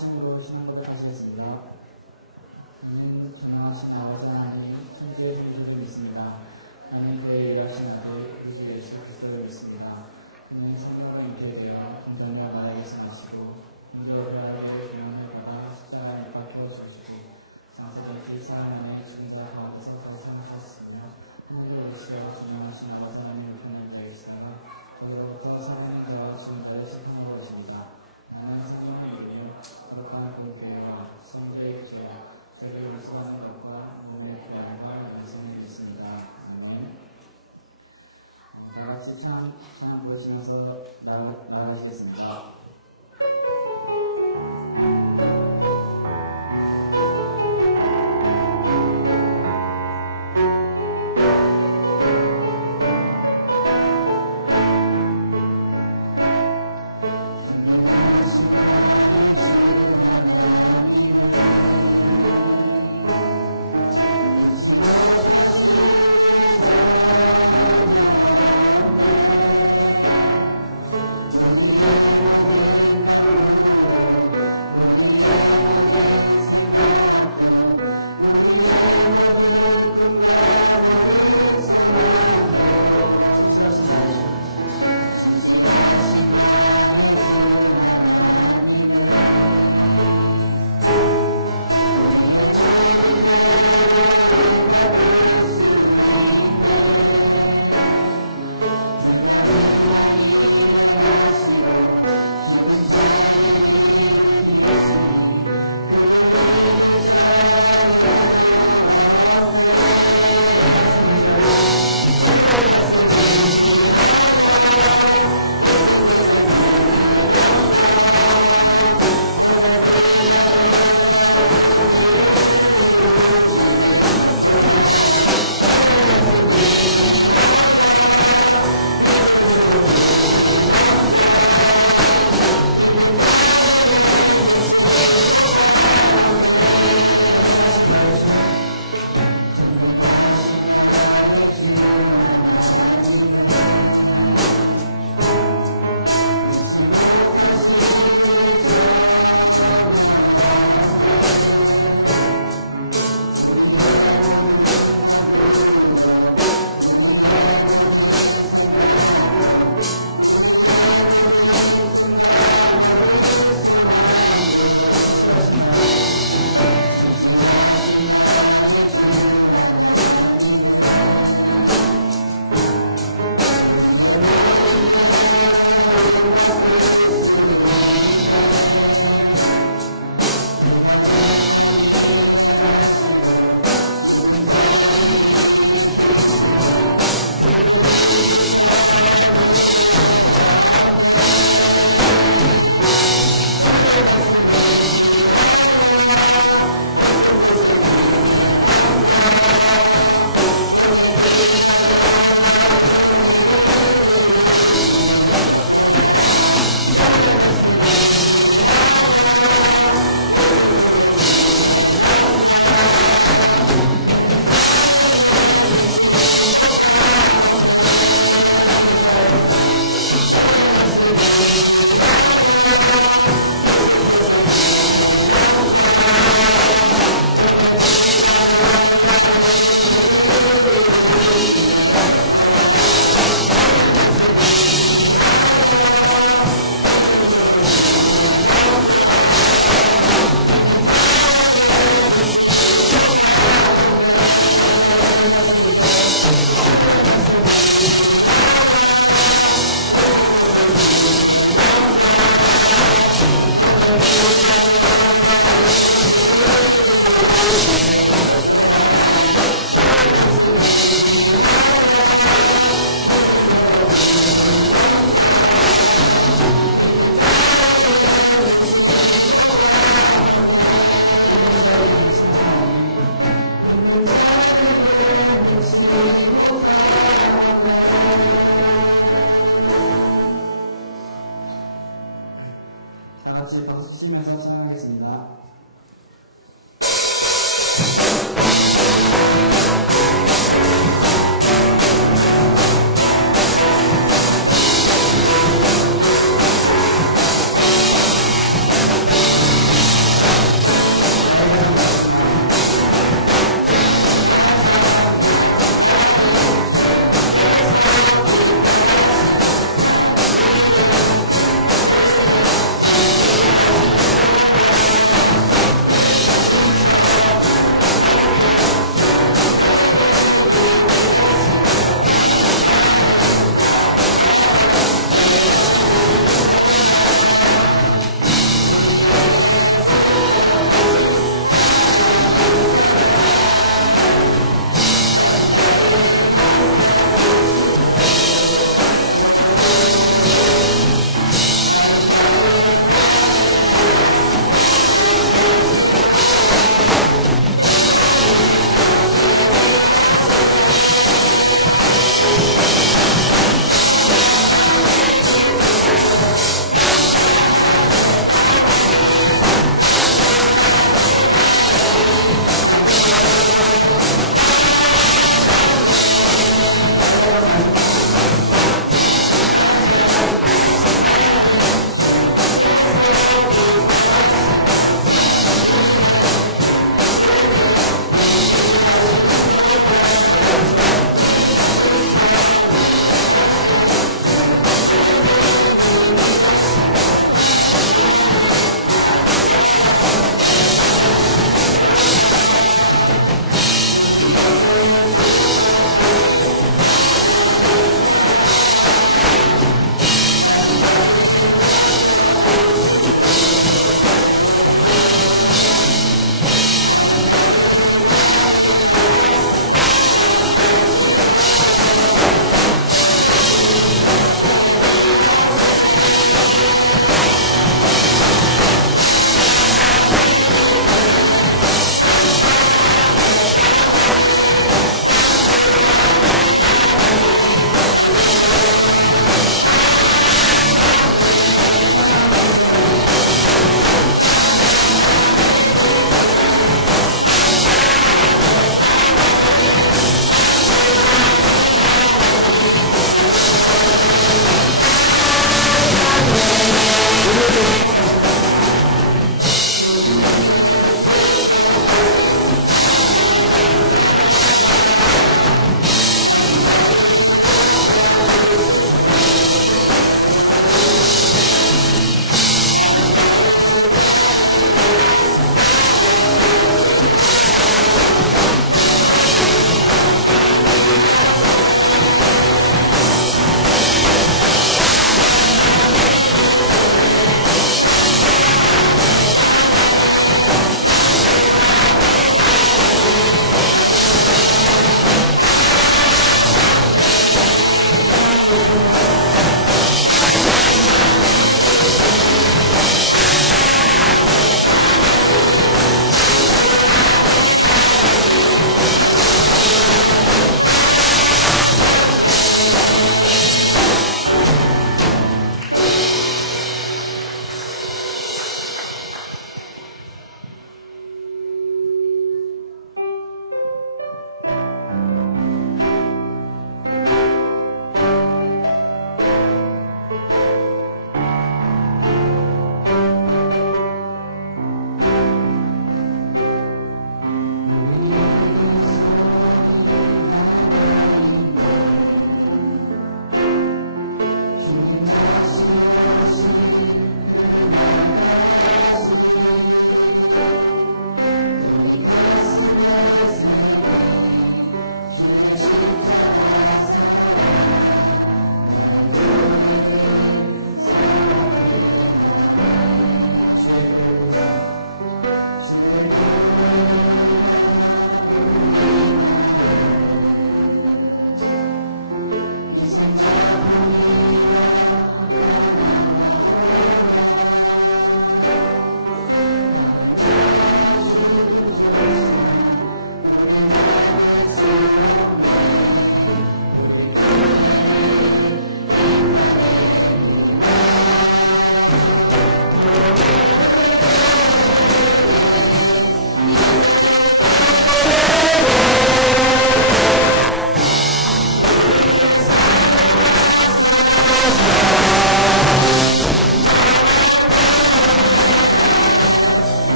전능하심으로 신앙고를 하시겠습니다. 이는 전능하신 아버지 하나님 천지의 중심을 믿습니다. 나는 그의 위하신 아들 우리 주 예수 그리스도를 믿습니다. 이는 성령으로 잉태되어 동정녀 마리아에 사시고 인도를 하나님의 영광을 받아 십자가에 못 박혀 죽으시고 장사되기 4일 만에 죽은 자 가운데서 살아나셨으며 하늘에 오시어 전능하신 아버지 하나님을 보는 자이시다가 거기로부터 살아난 자와 죽은 자를 심판하러 오십니다. 나는 성령을 믿으며 거룩한 교회와 성도의 죄와 죄를 용서하는 것과 몸의 구원과 말씀을 믿습니다. 아멘. 다 같이 찬양 부르시면서 나가시겠습니다.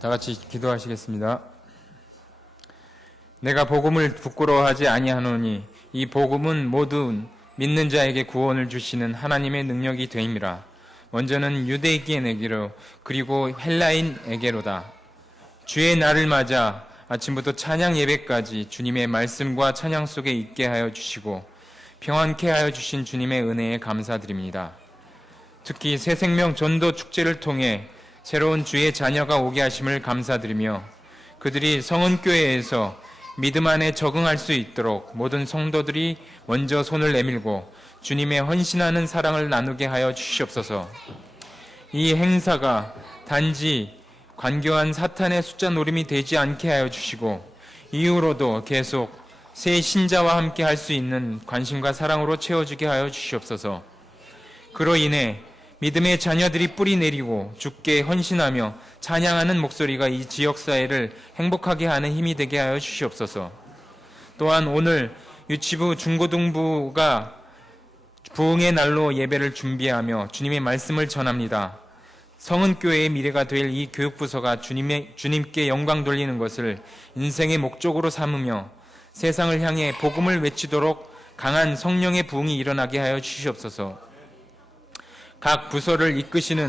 다 같이 기도하시겠습니다. 내가 복음을 부끄러워하지 아니하노니 이 복음은 모든 믿는 자에게 구원을 주시는 하나님의 능력이 되임이라. 먼저는 유대인에게로 그리고 헬라인에게로다. 주의 날을 맞아 아침부터 찬양 예배까지 주님의 말씀과 찬양 속에 있게 하여 주시고 평안케 하여 주신 주님의 은혜에 감사드립니다. 특히 새생명 전도 축제를 통해 새로운 주의 자녀가 오게 하심을 감사드리며 그들이 성은교회에서 믿음 안에 적응할 수 있도록 모든 성도들이 먼저 손을 내밀고 주님의 헌신하는 사랑을 나누게 하여 주시옵소서. 이 행사가 단지 관교한 사탄의 숫자 노림이 되지 않게 하여 주시고 이후로도 계속 새 신자와 함께 할 수 있는 관심과 사랑으로 채워주게 하여 주시옵소서. 그로 인해 믿음의 자녀들이 뿌리 내리고 주께 헌신하며 찬양하는 목소리가 이 지역사회를 행복하게 하는 힘이 되게 하여 주시옵소서. 또한 오늘 유치부 중고등부가 부흥의 날로 예배를 준비하며 주님의 말씀을 전합니다. 성은교회의 미래가 될 이 교육부서가 주님께 영광 돌리는 것을 인생의 목적으로 삼으며 세상을 향해 복음을 외치도록 강한 성령의 부흥이 일어나게 하여 주시옵소서. 각 부서를 이끄시는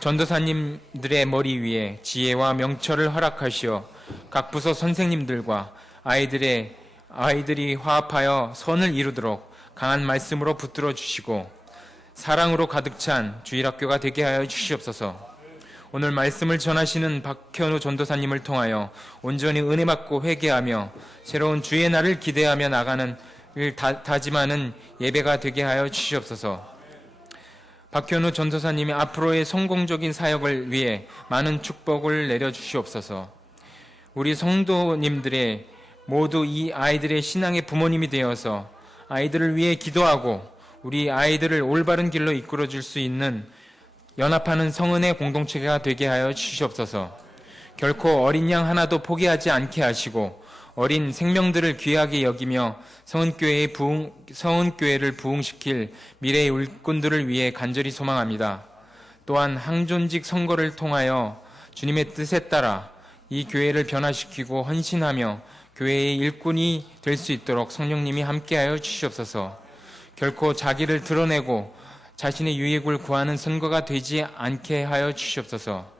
전도사님들의 머리 위에 지혜와 명철을 허락하시어 각 부서 선생님들과 아이들이 화합하여 선을 이루도록 강한 말씀으로 붙들어 주시고 사랑으로 가득 찬 주일학교가 되게 하여 주시옵소서. 오늘 말씀을 전하시는 박현우 전도사님을 통하여 온전히 은혜 받고 회개하며 새로운 주의 날을 기대하며 나가는 다짐하는 예배가 되게 하여 주시옵소서. 박현우 전도사님이 앞으로의 성공적인 사역을 위해 많은 축복을 내려주시옵소서. 우리 성도님들의 모두 이 아이들의 신앙의 부모님이 되어서 아이들을 위해 기도하고 우리 아이들을 올바른 길로 이끌어줄 수 있는 연합하는 성은의 공동체가 되게 하여 주시옵소서. 결코 어린 양 하나도 포기하지 않게 하시고 어린 생명들을 귀하게 여기며 성은교회를 부흥시킬 미래의 일꾼들을 위해 간절히 소망합니다. 또한 항존직 선거를 통하여 주님의 뜻에 따라 이 교회를 변화시키고 헌신하며 교회의 일꾼이 될 수 있도록 성령님이 함께하여 주시옵소서. 결코 자기를 드러내고 자신의 유익을 구하는 선거가 되지 않게 하여 주시옵소서.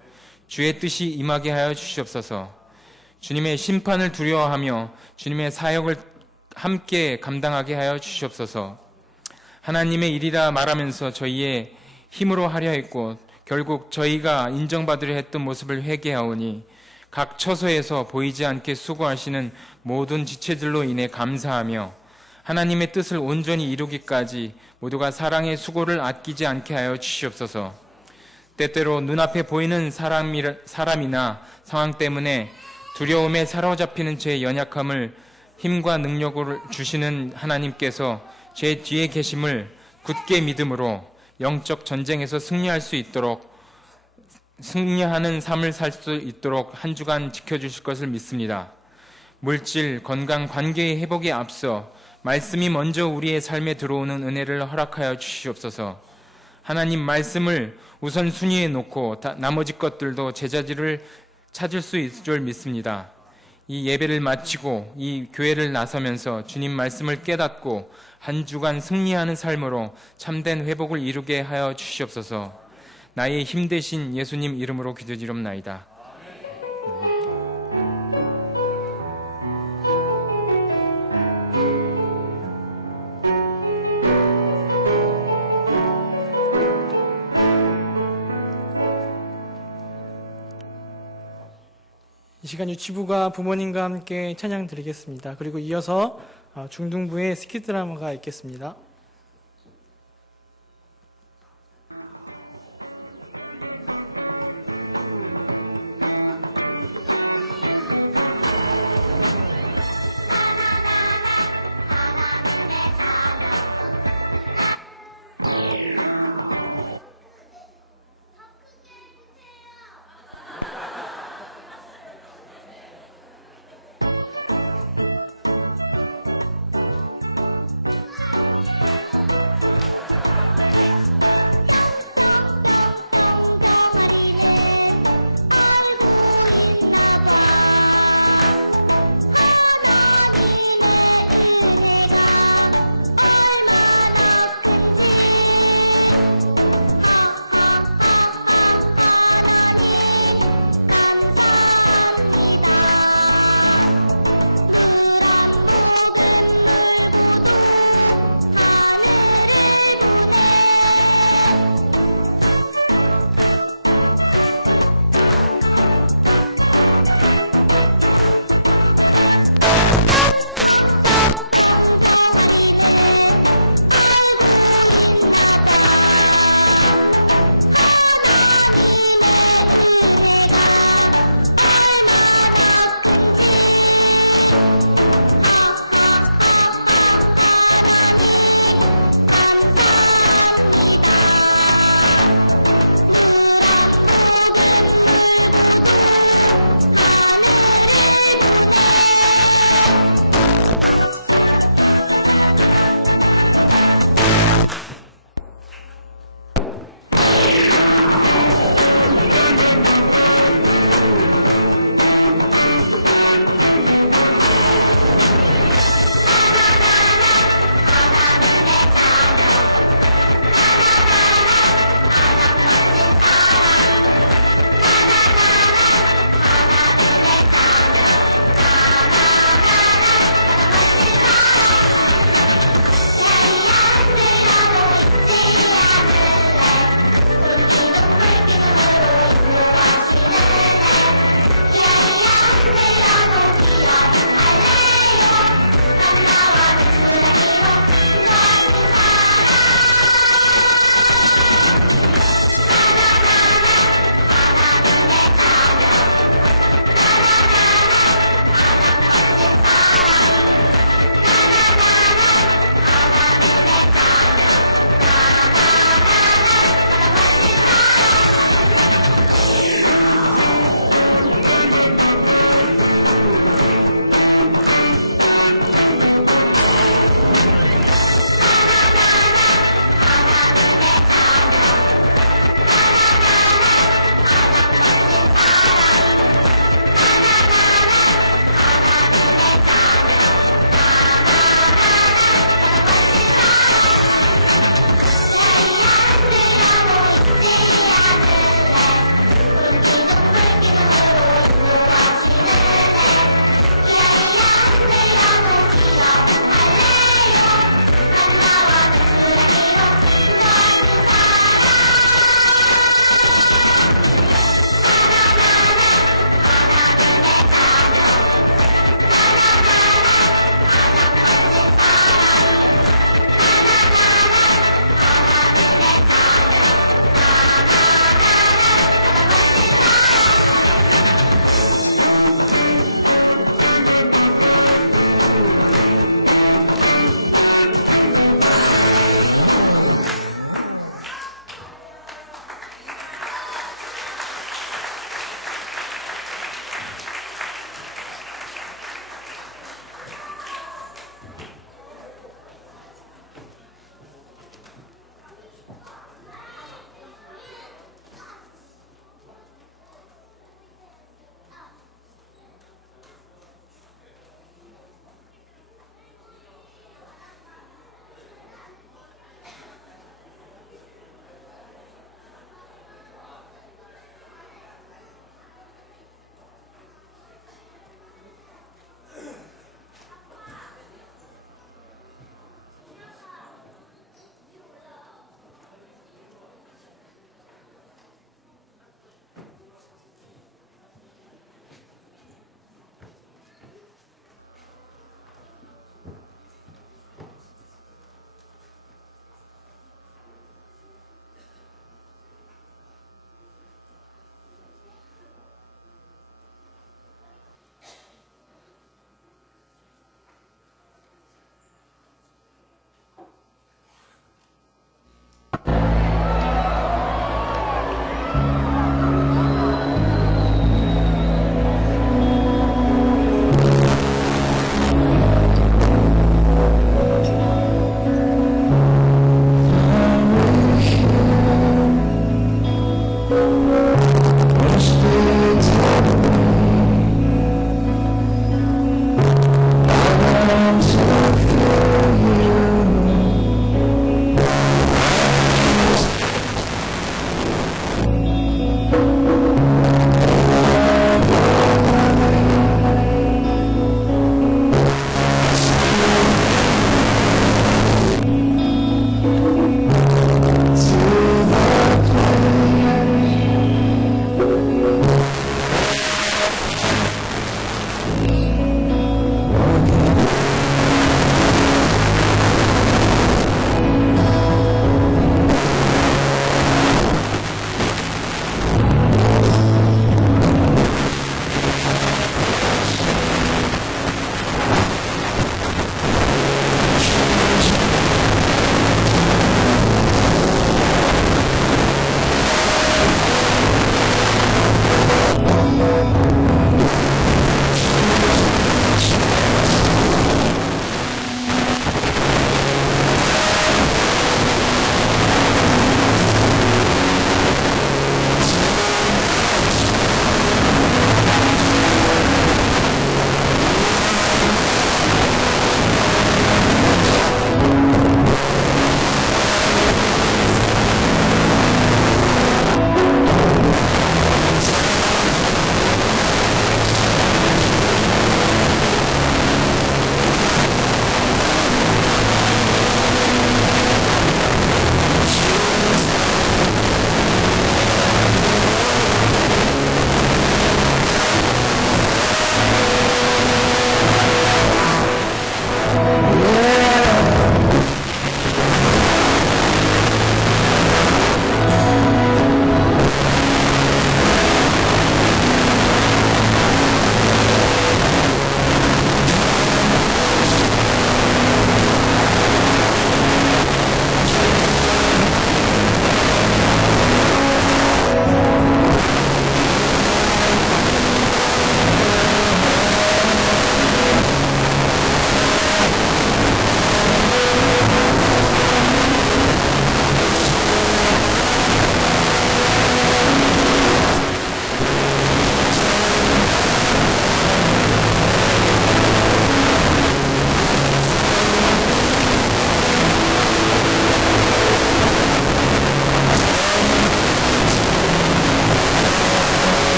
주의 뜻이 임하게 하여 주시옵소서. 주님의 심판을 두려워하며 주님의 사역을 함께 감당하게 하여 주시옵소서. 하나님의 일이라 말하면서 저희의 힘으로 하려 했고 결국 저희가 인정받으려 했던 모습을 회개하오니 각 처소에서 보이지 않게 수고하시는 모든 지체들로 인해 감사하며 하나님의 뜻을 온전히 이루기까지 모두가 사랑의 수고를 아끼지 않게 하여 주시옵소서. 때때로 눈앞에 보이는 사람이나 상황 때문에 두려움에 사로잡히는 제 연약함을 힘과 능력을 주시는 하나님께서 제 뒤에 계심을 굳게 믿음으로 영적 전쟁에서 승리할 수 있도록 승리하는 삶을 살 수 있도록 한 주간 지켜주실 것을 믿습니다. 물질, 건강, 관계의 회복에 앞서 말씀이 먼저 우리의 삶에 들어오는 은혜를 허락하여 주시옵소서. 하나님 말씀을 우선순위에 놓고 나머지 것들도 제자리를 찾을 수 있을 줄 믿습니다. 이 예배를 마치고 이 교회를 나서면서 주님 말씀을 깨닫고 한 주간 승리하는 삶으로 참된 회복을 이루게 하여 주시옵소서. 나의 힘 되신 예수님 이름으로 기도드리옵나이다. 이 시간 유치부가 부모님과 함께 찬양 드리겠습니다. 그리고 이어서 중등부의 스킷 드라마가 있겠습니다.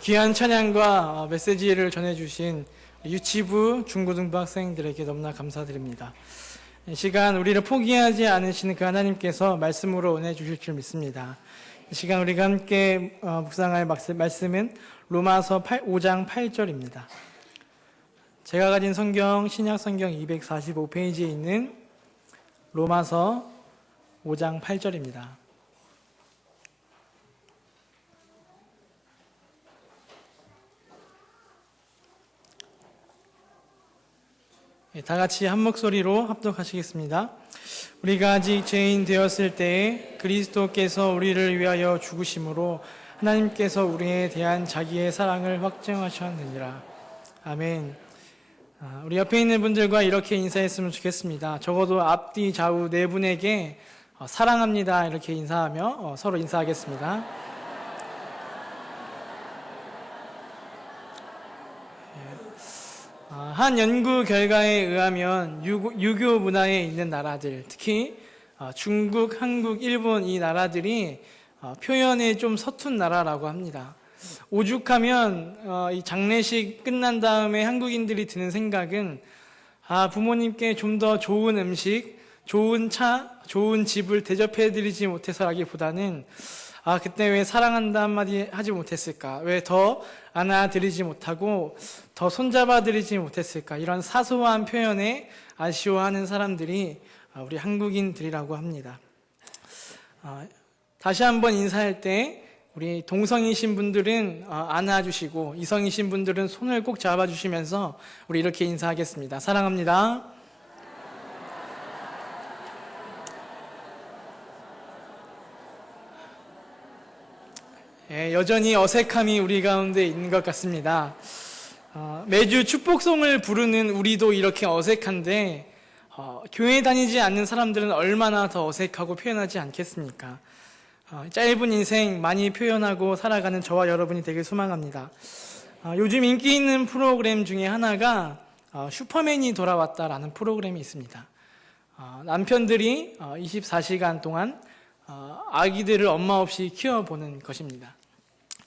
귀한 찬양과 메시지를 전해주신 유치부, 중고등부 학생들에게 너무나 감사드립니다. 이 시간 우리를 포기하지 않으시는 그 하나님께서 말씀으로 은혜 주실 줄 믿습니다. 이 시간 우리가 함께 묵상할 말씀은 로마서 5장 8절입니다. 제가 가진 성경, 신약 성경 245페이지에 있는 로마서 5장 8절입니다. 다 같이 한 목소리로 합독하시겠습니다. 우리가 아직 죄인 되었을 때에 그리스도께서 우리를 위하여 죽으심으로 하나님께서 우리에 대한 자기의 사랑을 확증하셨느니라. 아멘. 우리 옆에 있는 분들과 이렇게 인사했으면 좋겠습니다. 적어도 앞뒤 좌우 네 분에게 사랑합니다 이렇게 인사하며 서로 인사하겠습니다. 한 연구 결과에 의하면 유교 문화에 있는 나라들, 특히 중국, 한국, 일본 이 나라들이 표현에 좀 서툰 나라라고 합니다. 오죽하면 이 장례식 끝난 다음에 한국인들이 드는 생각은 부모님께 좀 더 좋은 음식, 좋은 차, 좋은 집을 대접해드리지 못해서라기보다는 그때 왜 사랑한다 한마디 하지 못했을까? 왜 더 안아드리지 못하고 더 손잡아드리지 못했을까? 이런 사소한 표현에 아쉬워하는 사람들이 우리 한국인들이라고 합니다. 다시 한번 인사할 때 우리 동성이신 분들은 안아주시고 이성이신 분들은 손을 꼭 잡아주시면서 우리 이렇게 인사하겠습니다. 사랑합니다. 여전히 어색함이 우리 가운데 있는 것 같습니다. 매주 축복송을 부르는 우리도 이렇게 어색한데 교회 다니지 않는 사람들은 얼마나 더 어색하고 표현하지 않겠습니까? 짧은 인생 많이 표현하고 살아가는 저와 여러분이 되길 소망합니다. 요즘 인기 있는 프로그램 중에 하나가 슈퍼맨이 돌아왔다라는 프로그램이 있습니다. 남편들이 24시간 동안 아기들을 엄마 없이 키워보는 것입니다.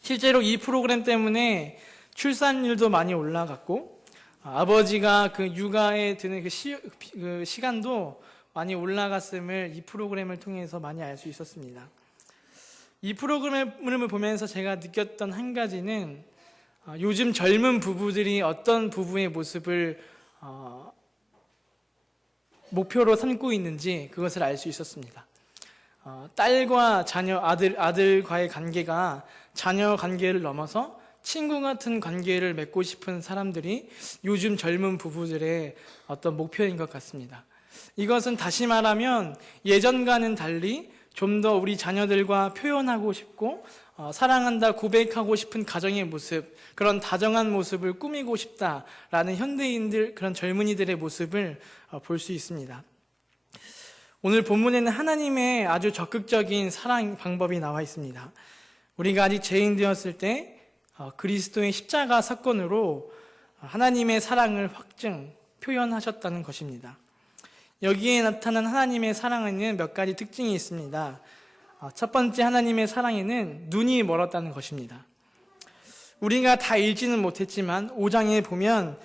실제로 이 프로그램 때문에 출산율도 많이 올라갔고 아버지가 그 육아에 드는 그 시간도 많이 올라갔음을 이 프로그램을 통해서 많이 알 수 있었습니다. 이 프로그램을 보면서 제가 느꼈던 한 가지는 요즘 젊은 부부들이 어떤 부부의 모습을 목표로 삼고 있는지 그것을 알 수 있었습니다. 딸과 자녀, 아들과의 관계가 자녀 관계를 넘어서 친구 같은 관계를 맺고 싶은 사람들이 요즘 젊은 부부들의 어떤 목표인 것 같습니다. 이것은 다시 말하면 예전과는 달리 좀 더 우리 자녀들과 표현하고 싶고 사랑한다 고백하고 싶은 가정의 모습, 그런 다정한 모습을 꾸미고 싶다라는 현대인들, 그런 젊은이들의 모습을 볼 수 있습니다. 오늘 본문에는 하나님의 아주 적극적인 사랑 방법이 나와 있습니다. 우리가 아직 죄인 되었을 때 그리스도의 십자가 사건으로 하나님의 사랑을 확증, 표현하셨다는 것입니다. 여기에 나타난 하나님의 사랑에는 몇 가지 특징이 있습니다. 첫 번째 하나님의 사랑에는 눈이 멀었다는 것입니다. 우리가 다 읽지는 못했지만 5장에 보면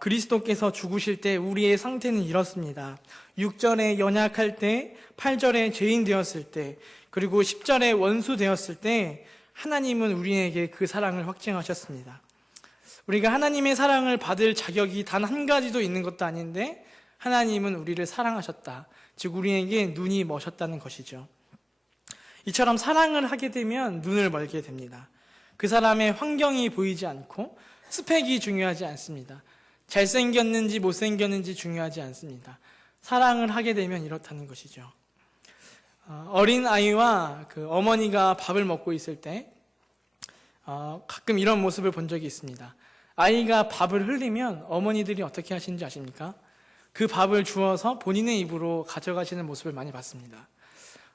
그리스도께서 죽으실 때 우리의 상태는 이렇습니다. 6절에 연약할 때, 8절에 죄인 되었을 때, 그리고 10절에 원수 되었을 때 하나님은 우리에게 그 사랑을 확증하셨습니다. 우리가 하나님의 사랑을 받을 자격이 단 한 가지도 있는 것도 아닌데 하나님은 우리를 사랑하셨다. 즉 우리에게 눈이 머셨다는 것이죠. 이처럼 사랑을 하게 되면 눈을 멀게 됩니다. 그 사람의 환경이 보이지 않고 스펙이 중요하지 않습니다. 잘생겼는지 못생겼는지 중요하지 않습니다. 사랑을 하게 되면 이렇다는 것이죠. 어린 아이와 그 어머니가 밥을 먹고 있을 때 가끔 이런 모습을 본 적이 있습니다. 아이가 밥을 흘리면 어머니들이 어떻게 하시는지 아십니까? 그 밥을 주워서 본인의 입으로 가져가시는 모습을 많이 봤습니다.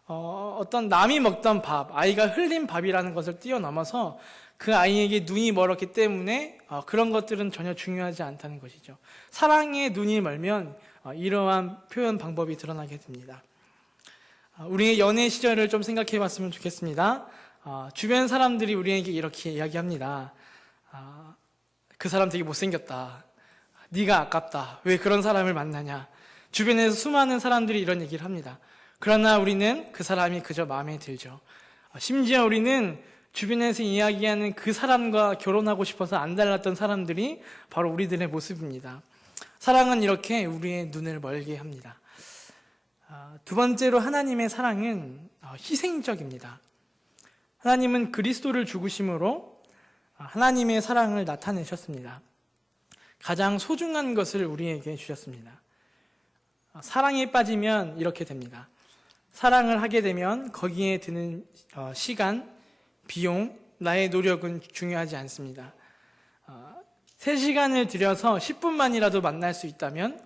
어떤 남이 먹던 밥, 아이가 흘린 밥이라는 것을 뛰어넘어서 그 아이에게 눈이 멀었기 때문에 그런 것들은 전혀 중요하지 않다는 것이죠. 사랑에 눈이 멀면 이러한 표현 방법이 드러나게 됩니다. 우리의 연애 시절을 좀 생각해 봤으면 좋겠습니다. 주변 사람들이 우리에게 이렇게 이야기합니다. 그 사람 되게 못생겼다. 네가 아깝다. 왜 그런 사람을 만나냐. 주변에서 수많은 사람들이 이런 얘기를 합니다. 그러나 우리는 그 사람이 그저 마음에 들죠. 심지어 우리는 주변에서 이야기하는 그 사람과 결혼하고 싶어서 안달났던 사람들이 바로 우리들의 모습입니다. 사랑은 이렇게 우리의 눈을 멀게 합니다. 두 번째로 하나님의 사랑은 희생적입니다. 하나님은 그리스도를 죽으심으로 하나님의 사랑을 나타내셨습니다. 가장 소중한 것을 우리에게 주셨습니다. 사랑에 빠지면 이렇게 됩니다. 사랑을 하게 되면 거기에 드는 시간, 비용, 나의 노력은 중요하지 않습니다. 3시간을 들여서 10분만이라도 만날 수 있다면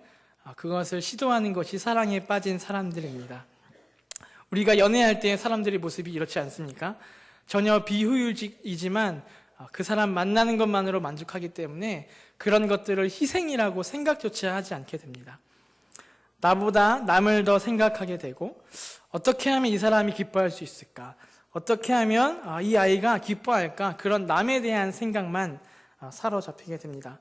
그것을 시도하는 것이 사랑에 빠진 사람들입니다. 우리가 연애할 때 사람들의 모습이 이렇지 않습니까? 전혀 비효율이지만 그 사람 만나는 것만으로 만족하기 때문에 그런 것들을 희생이라고 생각조차 하지 않게 됩니다. 나보다 남을 더 생각하게 되고 어떻게 하면 이 사람이 기뻐할 수 있을까? 어떻게 하면 이 아이가 기뻐할까? 그런 남에 대한 생각만 사로잡히게 됩니다.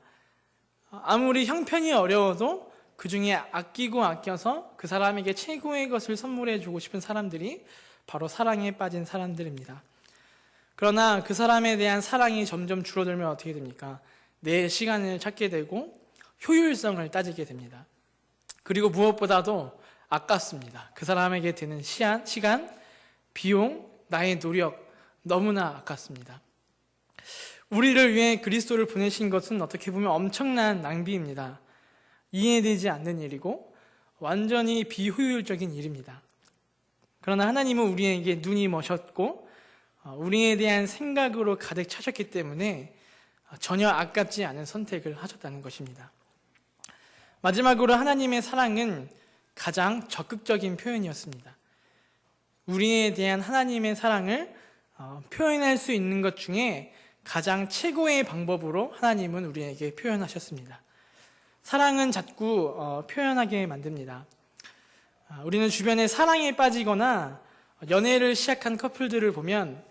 아무리 형편이 어려워도 그 중에 아끼고 아껴서 그 사람에게 최고의 것을 선물해 주고 싶은 사람들이 바로 사랑에 빠진 사람들입니다. 그러나 그 사람에 대한 사랑이 점점 줄어들면 어떻게 됩니까? 내 시간을 찾게 되고 효율성을 따지게 됩니다. 그리고 무엇보다도 아깝습니다. 그 사람에게 드는 시간, 비용, 나의 노력 너무나 아깝습니다. 우리를 위해 그리스도를 보내신 것은 어떻게 보면 엄청난 낭비입니다. 이해되지 않는 일이고 완전히 비효율적인 일입니다. 그러나 하나님은 우리에게 눈이 머셨고 우리에 대한 생각으로 가득 차셨기 때문에 전혀 아깝지 않은 선택을 하셨다는 것입니다. 마지막으로 하나님의 사랑은 가장 적극적인 표현이었습니다. 우리에 대한 하나님의 사랑을 표현할 수 있는 것 중에 가장 최고의 방법으로 하나님은 우리에게 표현하셨습니다. 사랑은 자꾸 표현하게 만듭니다. 우리는 주변에 사랑에 빠지거나 연애를 시작한 커플들을 보면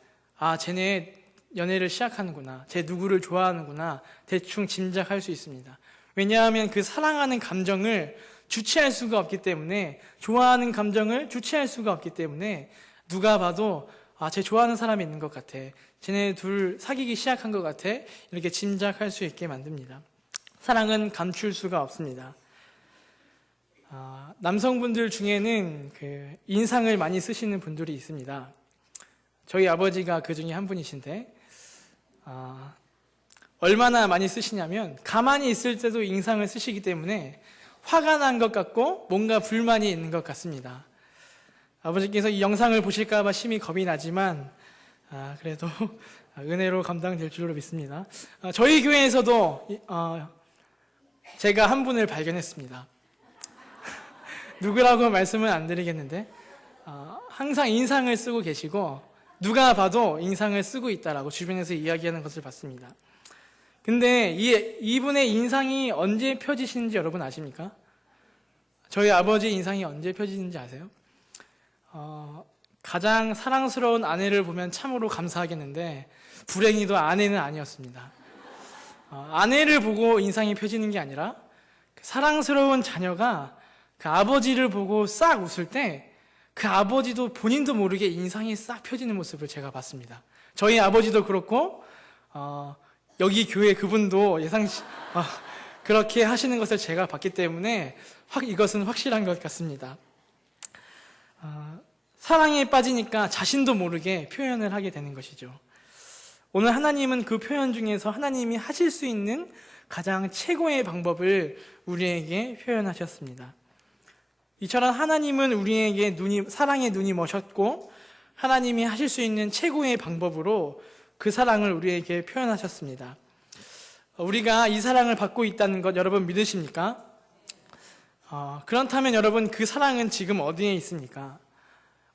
쟤네 연애를 시작하는구나, 쟤 누구를 좋아하는구나 대충 짐작할 수 있습니다. 왜냐하면 그 사랑하는 감정을 주체할 수가 없기 때문에, 좋아하는 감정을 주체할 수가 없기 때문에 누가 봐도 쟤 좋아하는 사람이 있는 것 같아, 쟤네 둘 사귀기 시작한 것 같아, 이렇게 짐작할 수 있게 만듭니다. 사랑은 감출 수가 없습니다. 남성분들 중에는 그 인상을 많이 쓰시는 분들이 있습니다. 저희 아버지가 그 중에 한 분이신데 얼마나 많이 쓰시냐면 가만히 있을 때도 인상을 쓰시기 때문에 화가 난 것 같고 뭔가 불만이 있는 것 같습니다. 아버지께서 이 영상을 보실까 봐 심히 겁이 나지만 그래도 은혜로 감당될 줄로 믿습니다. 저희 교회에서도 제가 한 분을 발견했습니다. 누구라고 말씀은 안 드리겠는데 항상 인상을 쓰고 계시고 누가 봐도 인상을 쓰고 있다라고 주변에서 이야기하는 것을 봤습니다. 근데 이분의 인상이 언제 펴지시는지 여러분 아십니까? 저희 아버지 인상이 언제 펴지는지 아세요? 가장 사랑스러운 아내를 보면 참으로 감사하겠는데 불행히도 아내는 아니었습니다. 아내를 보고 인상이 펴지는 게 아니라 사랑스러운 자녀가 그 아버지를 보고 싹 웃을 때 그 아버지도 본인도 모르게 인상이 싹 펴지는 모습을 제가 봤습니다. 저희 아버지도 그렇고 여기 교회 그분도 그렇게 하시는 것을 제가 봤기 때문에 이것은 확실한 것 같습니다. 사랑에 빠지니까 자신도 모르게 표현을 하게 되는 것이죠. 오늘 하나님은 그 표현 중에서 하나님이 하실 수 있는 가장 최고의 방법을 우리에게 표현하셨습니다. 이처럼 하나님은 우리에게 사랑의 눈이 머셨고 하나님이 하실 수 있는 최고의 방법으로 그 사랑을 우리에게 표현하셨습니다. 우리가 이 사랑을 받고 있다는 것 여러분 믿으십니까? 그렇다면 여러분 그 사랑은 지금 어디에 있습니까?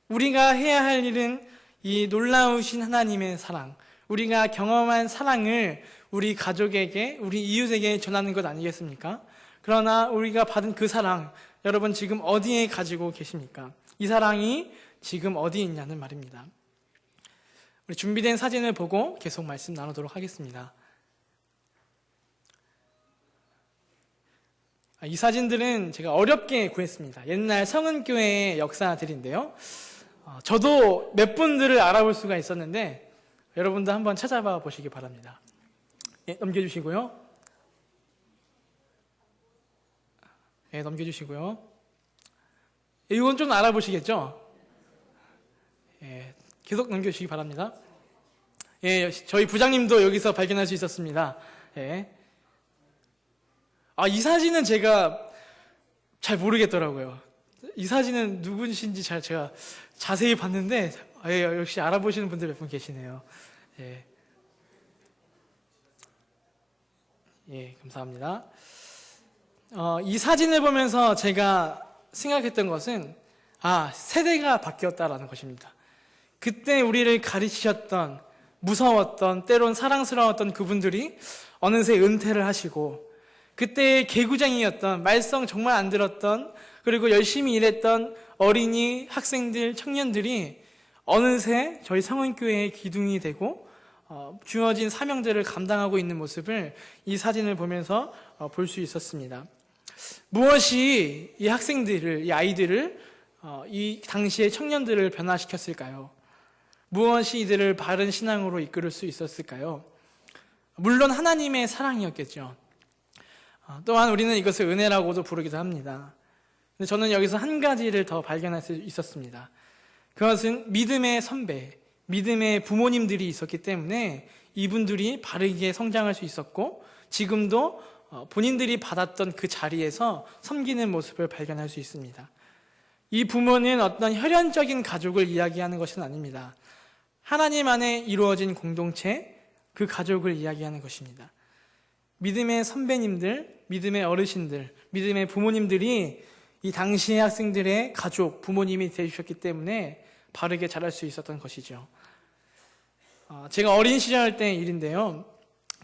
우리가 해야 할 일은 이 놀라우신 하나님의 사랑, 우리가 경험한 사랑을 우리 가족에게, 우리 이웃에게 전하는 것 아니겠습니까? 그러나 우리가 받은 그 사랑, 여러분 지금 어디에 가지고 계십니까? 이 사랑이 지금 어디에 있냐는 말입니다. 우리 준비된 사진을 보고 계속 말씀 나누도록 하겠습니다. 이 사진들은 제가 어렵게 구했습니다. 옛날 성은교회의 역사들인데요. 저도 몇 분들을 알아볼 수가 있었는데 여러분도 한번 찾아봐 보시기 바랍니다. 예, 넘겨주시고요. 예, 넘겨주시고요. 이건 좀 알아보시겠죠? 예, 계속 넘겨주시기 바랍니다. 예, 저희 부장님도 여기서 발견할 수 있었습니다. 예. 이 사진은 제가 잘 모르겠더라고요. 이 사진은 누구신지 제가 자세히 봤는데, 예, 역시 알아보시는 분들 몇 분 계시네요. 예. 예, 감사합니다. 이 사진을 보면서 제가 생각했던 것은, 세대가 바뀌었다라는 것입니다. 그때 우리를 가르치셨던, 무서웠던, 때론 사랑스러웠던 그분들이 어느새 은퇴를 하시고, 그때 개구쟁이였던, 말썽 정말 안 들었던, 그리고 열심히 일했던 어린이, 학생들, 청년들이 어느새 저희 성은교회의 기둥이 되고 주어진 사명들을 감당하고 있는 모습을 이 사진을 보면서 볼 수 있었습니다. 무엇이 이 학생들을, 이 아이들을, 이 당시의 청년들을 변화시켰을까요? 무엇이 이들을 바른 신앙으로 이끌을 수 있었을까요? 물론 하나님의 사랑이었겠죠. 또한 우리는 이것을 은혜라고도 부르기도 합니다. 근데 저는 여기서 한 가지를 더 발견할 수 있었습니다. 그것은 믿음의 선배, 믿음의 부모님들이 있었기 때문에 이분들이 바르게 성장할 수 있었고 지금도 본인들이 받았던 그 자리에서 섬기는 모습을 발견할 수 있습니다. 이 부모는 어떤 혈연적인 가족을 이야기하는 것은 아닙니다. 하나님 안에 이루어진 공동체, 그 가족을 이야기하는 것입니다. 믿음의 선배님들, 믿음의 어르신들, 믿음의 부모님들이 이 당시의 학생들의 가족, 부모님이 되주셨기 때문에 바르게 자랄 수 있었던 것이죠. 제가 어린 시절 때 일인데요.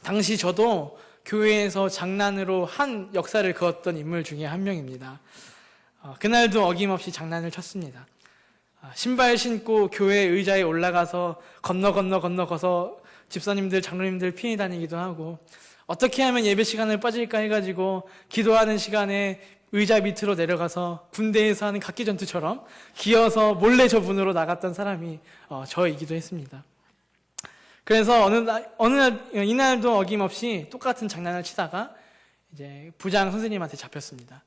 당시 저도 교회에서 장난으로 한 역사를 그었던 인물 중에 한 명입니다. 그날도 어김없이 장난을 쳤습니다. 신발 신고 교회 의자에 올라가서 건너서 집사님들, 장로님들 피해 다니기도 하고 어떻게 하면 예배 시간을 빠질까 해가지고 기도하는 시간에 의자 밑으로 내려가서 군대에서 하는 각기 전투처럼 기어서 몰래 저 문으로 나갔던 사람이 저이기도 했습니다. 그래서 이날도 어김없이 똑같은 장난을 치다가 이제 부장 선생님한테 잡혔습니다.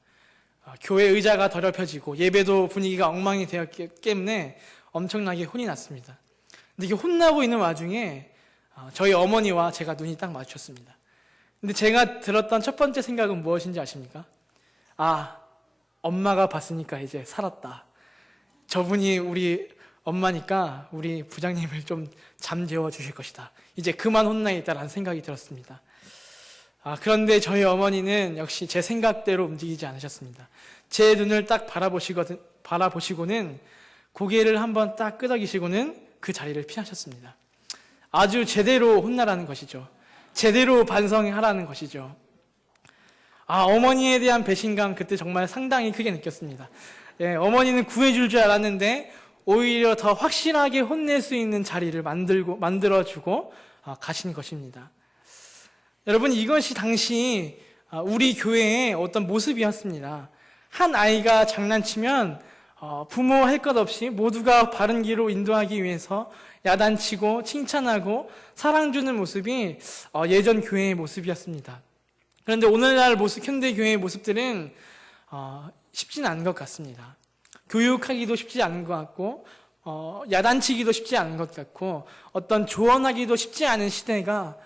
교회 의자가 더럽혀지고 예배도 분위기가 엉망이 되었기 때문에 엄청나게 혼이 났습니다. 근데 이게 혼나고 있는 와중에 저희 어머니와 제가 눈이 딱 마주쳤습니다. 근데 제가 들었던 첫 번째 생각은 무엇인지 아십니까? 엄마가 봤으니까 이제 살았다. 저분이 우리 엄마니까 우리 부장님을 좀 잠재워 주실 것이다. 이제 그만 혼나야겠다라는 생각이 들었습니다. 그런데 저희 어머니는 역시 제 생각대로 움직이지 않으셨습니다. 제 눈을 딱 바라보시고는 고개를 한번 딱 끄덕이시고는 그 자리를 피하셨습니다. 아주 제대로 혼나라는 것이죠. 제대로 반성하라는 것이죠. 어머니에 대한 배신감 그때 정말 상당히 크게 느꼈습니다. 예, 어머니는 구해줄 줄 알았는데 오히려 더 확실하게 혼낼 수 있는 자리를 만들어주고 가신 것입니다. 여러분, 이것이 당시 우리 교회의 어떤 모습이었습니다. 한 아이가 장난치면 부모 할 것 없이 모두가 바른 길로 인도하기 위해서 야단치고 칭찬하고 사랑 주는 모습이 예전 교회의 모습이었습니다. 그런데 오늘날 현대 교회의 모습들은 쉽지는 않은 것 같습니다. 교육하기도 쉽지 않은 것 같고 야단치기도 쉽지 않은 것 같고 어떤 조언하기도 쉽지 않은 시대가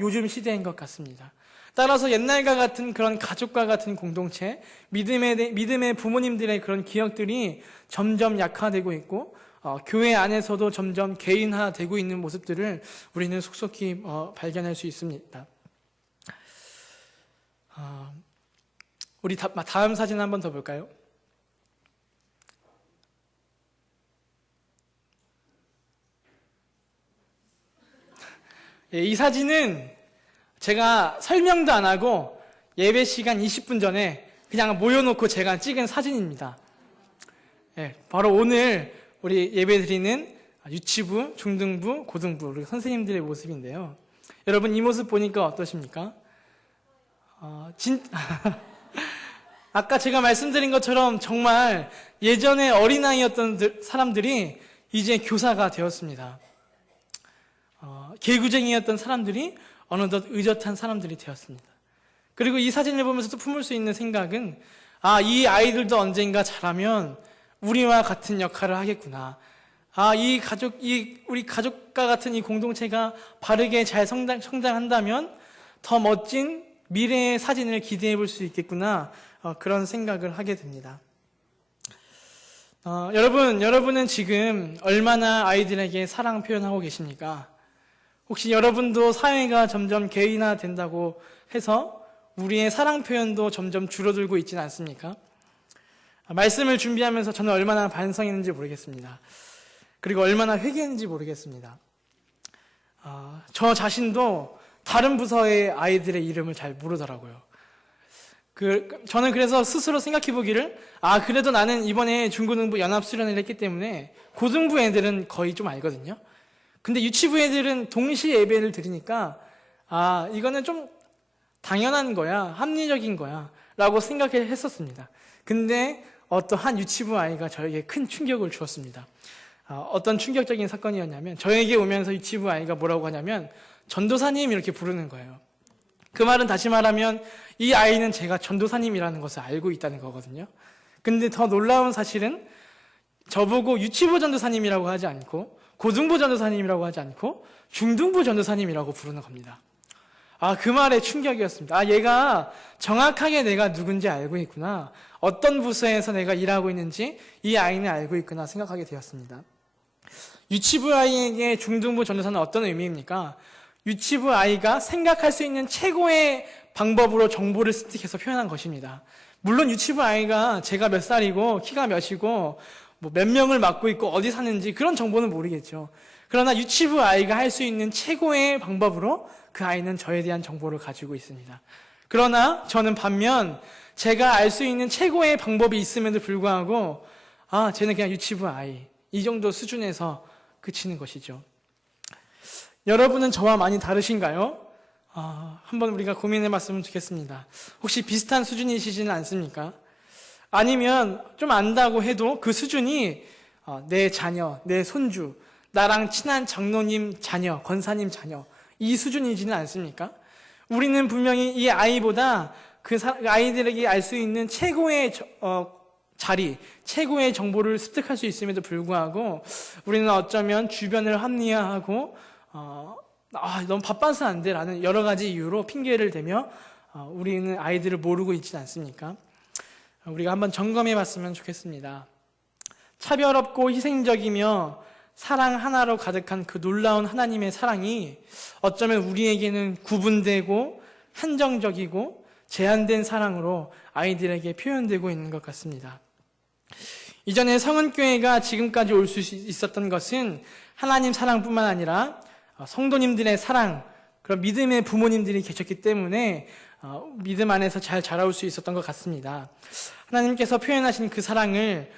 요즘 시대인 것 같습니다. 따라서 옛날과 같은 그런 가족과 같은 공동체, 믿음의 부모님들의 그런 기억들이 점점 약화되고 있고 교회 안에서도 점점 개인화되고 있는 모습들을 우리는 속속히 발견할 수 있습니다. 우리 다음 사진 한번 더 볼까요? 이 사진은 제가 설명도 안 하고 예배 시간 20분 전에 그냥 모여놓고 제가 찍은 사진입니다. 바로 오늘 우리 예배 드리는 유치부, 중등부, 고등부 우리 선생님들의 모습인데요. 여러분 이 모습 보니까 어떠십니까? 아까 제가 말씀드린 것처럼 정말 예전에 어린아이였던 사람들이 이제 교사가 되었습니다. 개구쟁이였던 사람들이 어느덧 의젓한 사람들이 되었습니다. 그리고 이 사진을 보면서 또 품을 수 있는 생각은 이 아이들도 언젠가 자라면 우리와 같은 역할을 하겠구나. 우리 가족과 같은 이 공동체가 바르게 잘 성장한다면 더 멋진 미래의 사진을 기대해 볼 수 있겠구나. 그런 생각을 하게 됩니다. 여러분은 지금 얼마나 아이들에게 사랑 표현하고 계십니까? 혹시 여러분도 사회가 점점 개인화된다고 해서 우리의 사랑 표현도 점점 줄어들고 있지는 않습니까? 말씀을 준비하면서 저는 얼마나 반성했는지 모르겠습니다. 그리고 얼마나 회개했는지 모르겠습니다. 저 자신도 다른 부서의 아이들의 이름을 잘 모르더라고요. 저는 그래서 스스로 생각해 보기를 그래도 나는 이번에 중고등부 연합수련을 했기 때문에 고등부 애들은 거의 좀 알거든요. 근데 유치부 애들은 동시에 예배를 드리니까 이거는 좀 당연한 거야, 합리적인 거야 라고 생각했었습니다. 근데 어떠한 유치부 아이가 저에게 큰 충격을 주었습니다. 어떤 충격적인 사건이었냐면 저에게 오면서 유치부 아이가 뭐라고 하냐면 전도사님 이렇게 부르는 거예요. 그 말은 다시 말하면 이 아이는 제가 전도사님이라는 것을 알고 있다는 거거든요. 근데 더 놀라운 사실은 저보고 유치부 전도사님이라고 하지 않고 고등부 전도사님이라고 하지 않고 중등부 전도사님이라고 부르는 겁니다. 그 말에 충격이었습니다. 얘가 정확하게 내가 누군지 알고 있구나. 어떤 부서에서 내가 일하고 있는지 이 아이는 알고 있구나 생각하게 되었습니다. 유치부 아이에게 중등부 전도사는 어떤 의미입니까? 유치부 아이가 생각할 수 있는 최고의 방법으로 정보를 습득해서 표현한 것입니다. 물론 유치부 아이가 제가 몇 살이고 키가 몇이고 몇 명을 맡고 있고 어디 사는지 그런 정보는 모르겠죠. 그러나 유치부 아이가 할 수 있는 최고의 방법으로 그 아이는 저에 대한 정보를 가지고 있습니다. 그러나 저는 반면 제가 알 수 있는 최고의 방법이 있음에도 불구하고 쟤는 그냥 유치부 아이 이 정도 수준에서 그치는 것이죠. 여러분은 저와 많이 다르신가요? 한번 우리가 고민해 봤으면 좋겠습니다. 혹시 비슷한 수준이시지는 않습니까? 아니면 좀 안다고 해도 그 수준이 내 자녀, 내 손주, 나랑 친한 장로님 자녀, 권사님 자녀 이 수준이지는 않습니까? 우리는 분명히 이 아이보다 그 아이들에게 알 수 있는 최고의 자리, 최고의 정보를 습득할 수 있음에도 불구하고 우리는 어쩌면 주변을 합리화하고 너무 바빠서 안 돼 라는 여러 가지 이유로 핑계를 대며 우리는 아이들을 모르고 있지는 않습니까? 우리가 한번 점검해 봤으면 좋겠습니다. 차별 없고 희생적이며 사랑 하나로 가득한 그 놀라운 하나님의 사랑이 어쩌면 우리에게는 구분되고 한정적이고 제한된 사랑으로 아이들에게 표현되고 있는 것 같습니다. 이전에 성은교회가 지금까지 올 수 있었던 것은 하나님 사랑뿐만 아니라 성도님들의 사랑, 그런 믿음의 부모님들이 계셨기 때문에 믿음 안에서 잘 자라올 수 있었던 것 같습니다. 하나님께서 표현하신 그 사랑을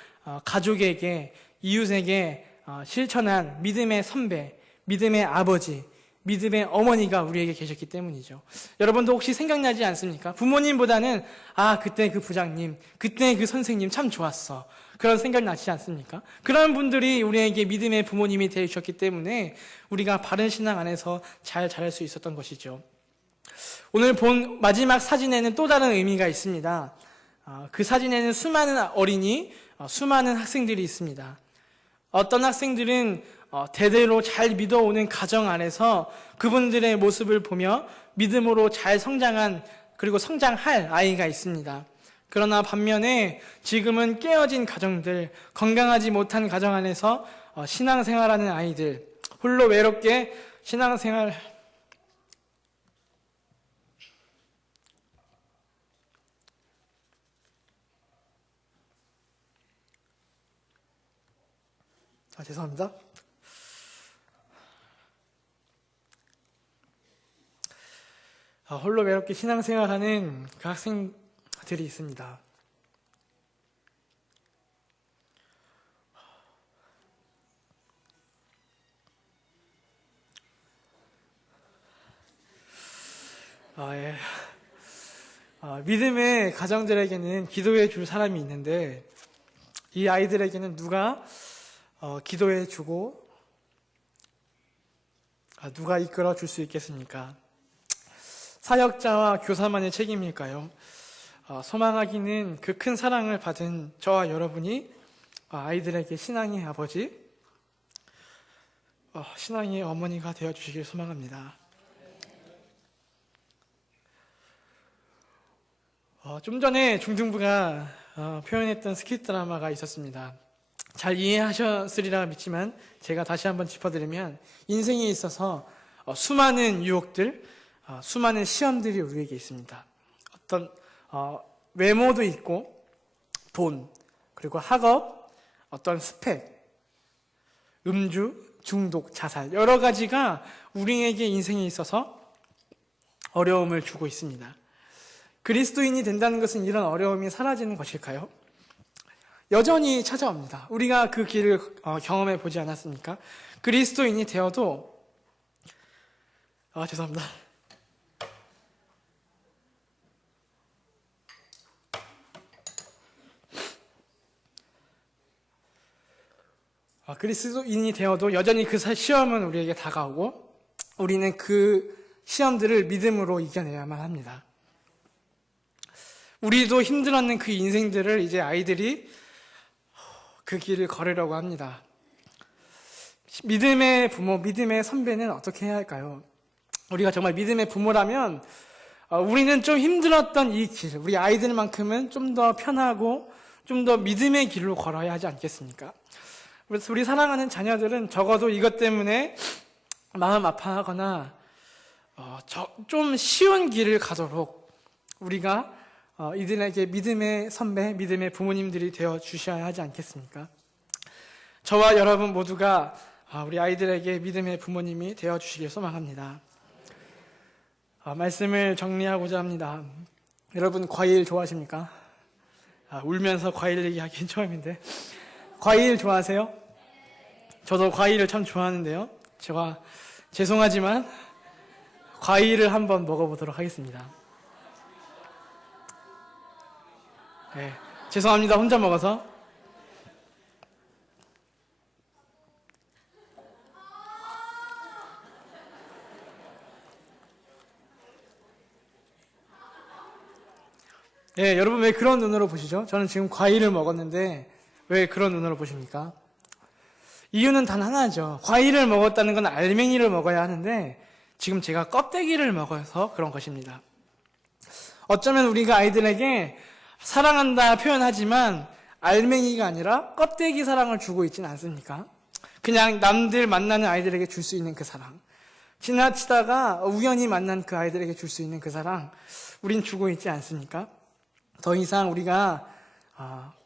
가족에게, 이웃에게 실천한 믿음의 선배, 믿음의 아버지, 믿음의 어머니가 우리에게 계셨기 때문이죠. 여러분도 혹시 생각나지 않습니까? 부모님보다는 그때 그 부장님, 그때 그 선생님 참 좋았어. 그런 생각 나지 않습니까? 그런 분들이 우리에게 믿음의 부모님이 되셨기 때문에 우리가 바른 신앙 안에서 잘 자랄 수 있었던 것이죠. 오늘 본 마지막 사진에는 또 다른 의미가 있습니다. 그 사진에는 수많은 어린이, 수많은 학생들이 있습니다. 어떤 학생들은 대대로 잘 믿어오는 가정 안에서 그분들의 모습을 보며 믿음으로 잘 성장한 그리고 성장할 아이가 있습니다. 그러나 반면에 지금은 깨어진 가정들, 건강하지 못한 가정 안에서 신앙생활하는 아이들, 홀로 외롭게 신앙생활 죄송합니다. 홀로 외롭게 신앙생활하는 그 학생들이 있습니다. 예. 믿음의 가정들에게는 기도해 줄 사람이 있는데 이 아이들에게는 누가 기도해 주고 누가 이끌어 줄 수 있겠습니까? 사역자와 교사만의 책임일까요? 소망하기는 그 큰 사랑을 받은 저와 여러분이 아이들에게 신앙의 아버지, 신앙의 어머니가 되어주시길 소망합니다. 좀 전에 중등부가 표현했던 스킷 드라마가 있었습니다. 잘 이해하셨으리라 믿지만 제가 다시 한번 짚어드리면 인생에 있어서 수많은 유혹들, 수많은 시험들이 우리에게 있습니다. 어떤 외모도 있고 돈, 그리고 학업, 어떤 스펙, 음주, 중독, 자살 여러 가지가 우리에게 인생에 있어서 어려움을 주고 있습니다. 그리스도인이 된다는 것은 이런 어려움이 사라지는 것일까요? 여전히 찾아옵니다. 우리가 그 길을 경험해 보지 않았습니까? 그리스도인이 되어도 죄송합니다. 그리스도인이 되어도 여전히 그 시험은 우리에게 다가오고 우리는 그 시험들을 믿음으로 이겨내야만 합니다. 우리도 힘들었는 그 인생들을 이제 아이들이 그 길을 걸으려고 합니다. 믿음의 부모, 믿음의 선배는 어떻게 해야 할까요? 우리가 정말 믿음의 부모라면 우리는 좀 힘들었던 이 길, 우리 아이들만큼은 좀 더 편하고 좀 더 믿음의 길로 걸어야 하지 않겠습니까? 그래서 우리 사랑하는 자녀들은 적어도 이것 때문에 마음 아파하거나 좀 쉬운 길을 가도록 우리가 이들에게 믿음의 선배, 믿음의 부모님들이 되어 주셔야 하지 않겠습니까? 저와 여러분 모두가 우리 아이들에게 믿음의 부모님이 되어 주시길 소망합니다. 말씀을 정리하고자 합니다. 여러분 과일 좋아하십니까? 울면서 과일 얘기하기는 처음인데 과일 좋아하세요? 저도 과일을 참 좋아하는데요. 제가 죄송하지만 과일을 한번 먹어보도록 하겠습니다. 네, 죄송합니다. 혼자 먹어서. 네, 여러분 왜 그런 눈으로 보시죠? 저는 지금 과일을 먹었는데 왜 그런 눈으로 보십니까? 이유는 단 하나죠. 과일을 먹었다는 건 알맹이를 먹어야 하는데 지금 제가 껍데기를 먹어서 그런 것입니다. 어쩌면 우리가 아이들에게 사랑한다 표현하지만 알맹이가 아니라 껍데기 사랑을 주고 있지는 않습니까? 그냥 남들 만나는 아이들에게 줄 수 있는 그 사랑, 지나치다가 우연히 만난 그 아이들에게 줄 수 있는 그 사랑 우린 주고 있지 않습니까? 더 이상 우리가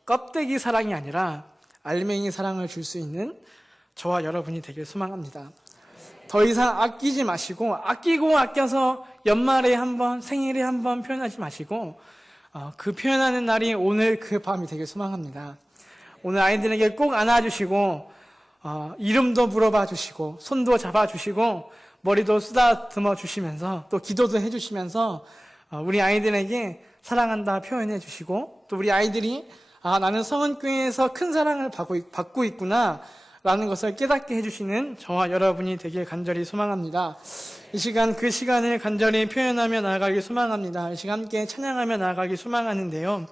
껍데기 사랑이 아니라 알맹이 사랑을 줄 수 있는 저와 여러분이 되길 소망합니다. 더 이상 아끼지 마시고 아끼고 아껴서 연말에 한번 생일에 한번 표현하지 마시고 그 표현하는 날이 오늘 그 밤이 되길 소망합니다. 오늘 아이들에게 꼭 안아주시고 이름도 물어봐 주시고 손도 잡아 주시고 머리도 쓰다듬어 주시면서 또 기도도 해주시면서 우리 아이들에게 사랑한다 표현해 주시고 또 우리 아이들이 나는 성은교회에서 큰 사랑을 받고 있구나 라는 것을 깨닫게 해주시는 저와 여러분이 되길 간절히 소망합니다. 이 시간 그 시간을 간절히 표현하며 나아가길 소망합니다. 이 시간 함께 찬양하며 나아가길 소망하는데요.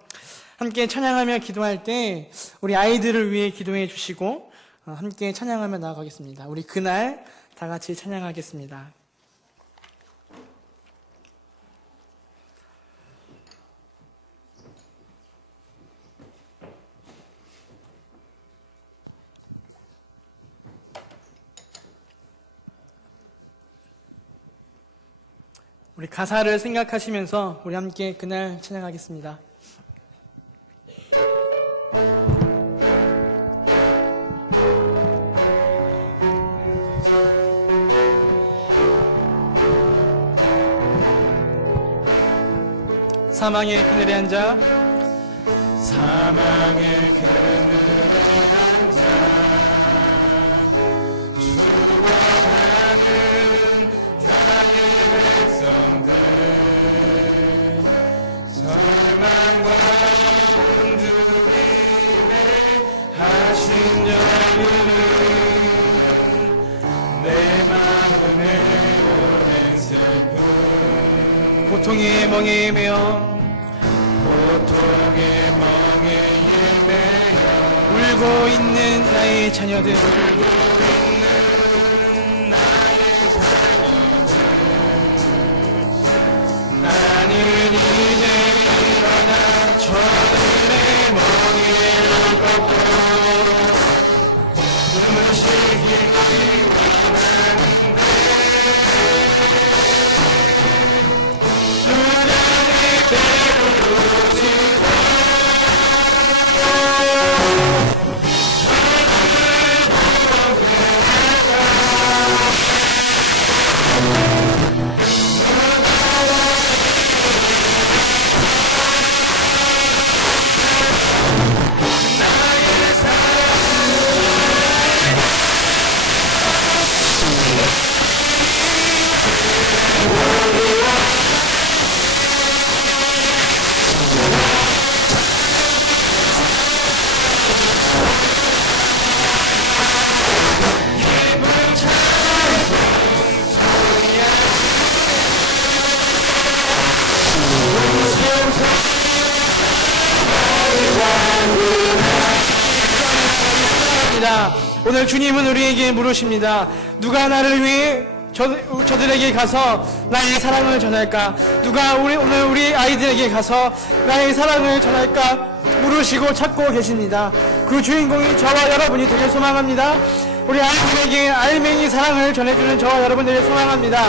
함께 찬양하며 기도할 때 우리 아이들을 위해 기도해 주시고 함께 찬양하며 나아가겠습니다. 우리 그날 다 같이 찬양하겠습니다. 우리 가사를 생각하시면서 우리 함께 그날 찬양하겠습니다. 사망의 그늘에 앉아 사망의 그늘에 앉아 죽어가는 나의 백성들 절망과 굶주림에 하신 자유는 내 마음에 오랜 슬픔 고통의 멍에 매여 고통의 멍에 매여 울고 있는 나의 자녀들 나는 이제 일어나 저들의 멍에를 꺾고 숨을 쉬기 원하는데 주님의 배부르시고 오늘 주님은 우리에게 물으십니다. 누가 나를 위해 저들에게 가서 나의 사랑을 전할까? 누가 오늘 우리 아이들에게 가서 나의 사랑을 전할까? 물으시고 찾고 계십니다. 그 주인공이 저와 여러분이 되길 소망합니다. 우리 아이들에게 알맹이 사랑을 전해주는 저와 여러분 되길 소망합니다.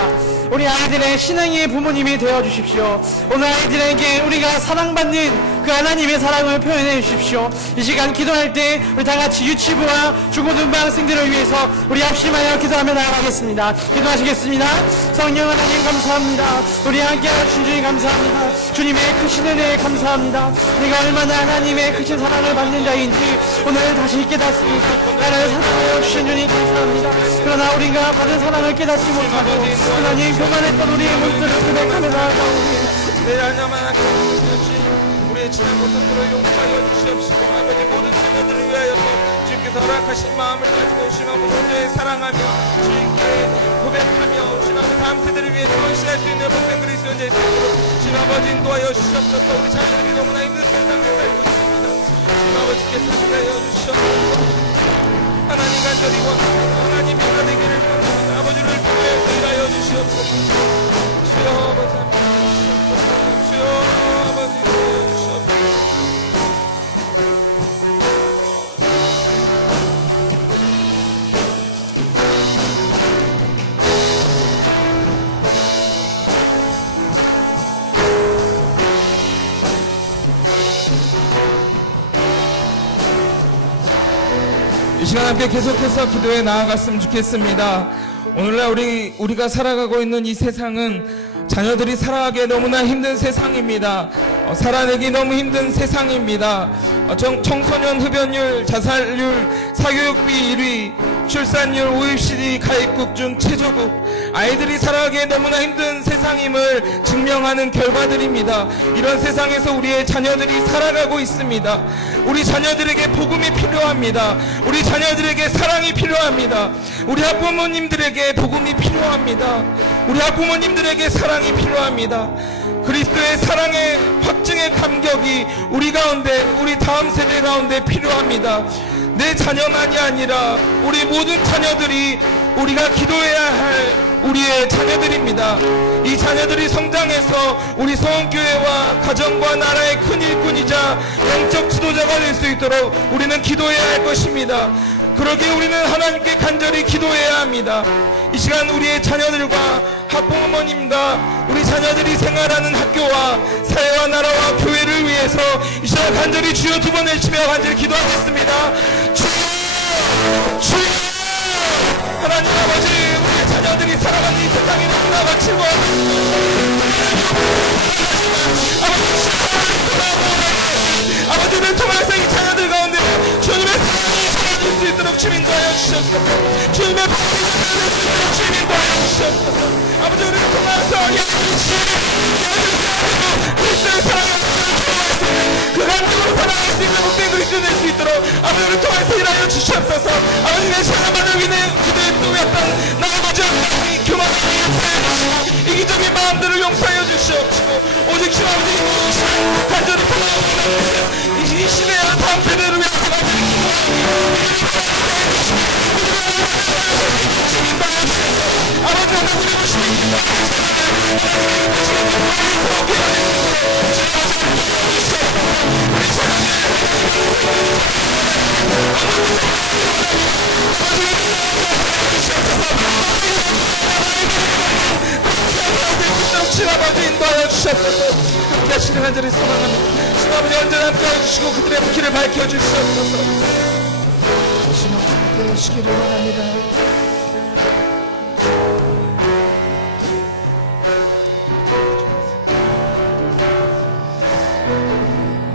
우리 아이들의 신앙의 부모님이 되어주십시오. 오늘 아이들에게 우리가 사랑받는 그 하나님의 사랑을 표현해 주십시오. 이 시간 기도할 때 우리 다같이 유치부와 중고등부 학생들을 위해서 우리 합심하여 기도하며 나아가겠습니다. 기도하시겠습니다. 성령 하나님 감사합니다. 우리 함께 하신 주님 감사합니다. 주님의 크신 은혜에 감사합니다. 내가 얼마나 하나님의 크신 사랑을 받는 자인지 오늘 다시 깨닫습니다. 나를 사랑하여 주신 주님 감사합니다. 그러나 우리가 받은 사랑을 깨닫지 못하고 하나님 교만했던 우리의 모습들을 고백하며 나아가오니 내 하나만 하시옵시고 우리의 지난 고통으로 용서하여 주시옵시고 아버지 모든 자녀들을 위하여서 주님께서 허락하신 마음을 가지고 주님을 온전히 사랑하며 주님께 고백하며 주님의 다음 세대를 위해 헌신할 수 있는 복된 그리스도인의 삶으로 주님 아버지 인도하여 주시옵소서. 우리 자녀들이 너무나 힘든 세상에 살고 있습니다. 주님 아버지께서 인도하여 주시옵소서. 하나님 간절히 원합니다. 하나님 배가 되기를 원합니다. 아버지를 통해서 일하여 주시옵소서. 주여 아버지 함께하여 주시옵소서. 주여 아버지 인도하여 주시옵소서. 이 시간 함께 계속해서 기도에 나아갔으면 좋겠습니다. 오늘날 우리가 살아가고 있는 이 세상은 자녀들이 살아가기 너무나 힘든 세상입니다. 살아내기 너무 힘든 세상입니다. 청소년 흡연율, 자살률, 사교육비 1위, 출산율, OECD 가입국 중 최저국, 아이들이 살아가기에 너무나 힘든 세상임을 증명하는 결과들입니다. 이런 세상에서 우리의 자녀들이 살아가고 있습니다. 우리 자녀들에게 복음이 필요합니다. 우리 자녀들에게 사랑이 필요합니다. 우리 학부모님들에게 복음이 필요합니다. 우리 학부모님들에게 사랑이 필요합니다. 그리스도의 사랑의 확증의 감격이 우리 가운데, 우리 다음 세대 가운데 필요합니다. 내 자녀만이 아니라 우리 모든 자녀들이 우리가 기도해야 할 우리의 자녀들입니다. 이 자녀들이 성장해서 우리 서원교회와 가정과 나라의 큰 일꾼이자 영적 지도자가 될 수 있도록 우리는 기도해야 할 것입니다. 그러기에 우리는 하나님께 간절히 기도해야 합니다. 이 시간 우리의 자녀들과 학부모님과 우리 자녀들이 생활하는 학교와 사회와 나라와 교회를 위해서 이 시간 간절히 주여 두 번 외치며 간절히 기도하겠습니다. 주여 하나님 아버지, 우리의 자녀들이 살아가는 이 세상이 너무나 거칠고 아버지를 통해서 이 자녀들 가운데 주님의 사랑이 사라질 수 있도록 주님 도하여 주시옵소서. 주님의 복음이 사라질 수 있도록 주님 도하여 주시옵소서. 아버지, 우리를 통해서 그리스도의 사랑을 일하여 주시옵소서. 아버지 내 자녀만을 위해 기도에 또였던 나 아버지 하나님 교만하게 용서하여 주시고 이기적인 마음들을 용서하여 주시옵시고 오직 주 아버지 간절히 부탁드립니다. 이 시대의 다음 세대를 위해서 아버지 하나님 오시옵소서. 아버지 인도하여 주시옵소서. 함께 하시는 간절히 소망합니다. 주 아버지 언제나 함께하여 주시고 그들의 길을 밝혀 주시옵소서. 주시면 함께 하시기를 원합니다.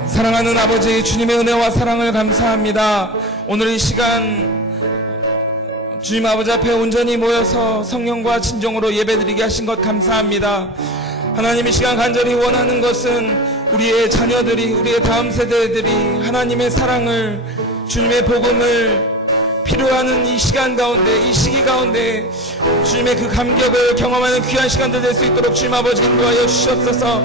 사랑하는 아버지 주님의 은혜와 사랑을 감사합니다. 오늘 이 시간 주님 아버지 앞에 온전히 모여서 성령과 진정으로 예배드리게 하신 것 감사합니다. 하나님 이 시간 간절히 원하는 것은 우리의 자녀들이 우리의 다음 세대들이 하나님의 사랑을 주님의 복음을 필요하는 이 시간 가운데 이 시기 가운데 주님의 그 감격을 경험하는 귀한 시간들 될 수 있도록 주님 아버지 인도하여 주시옵소서.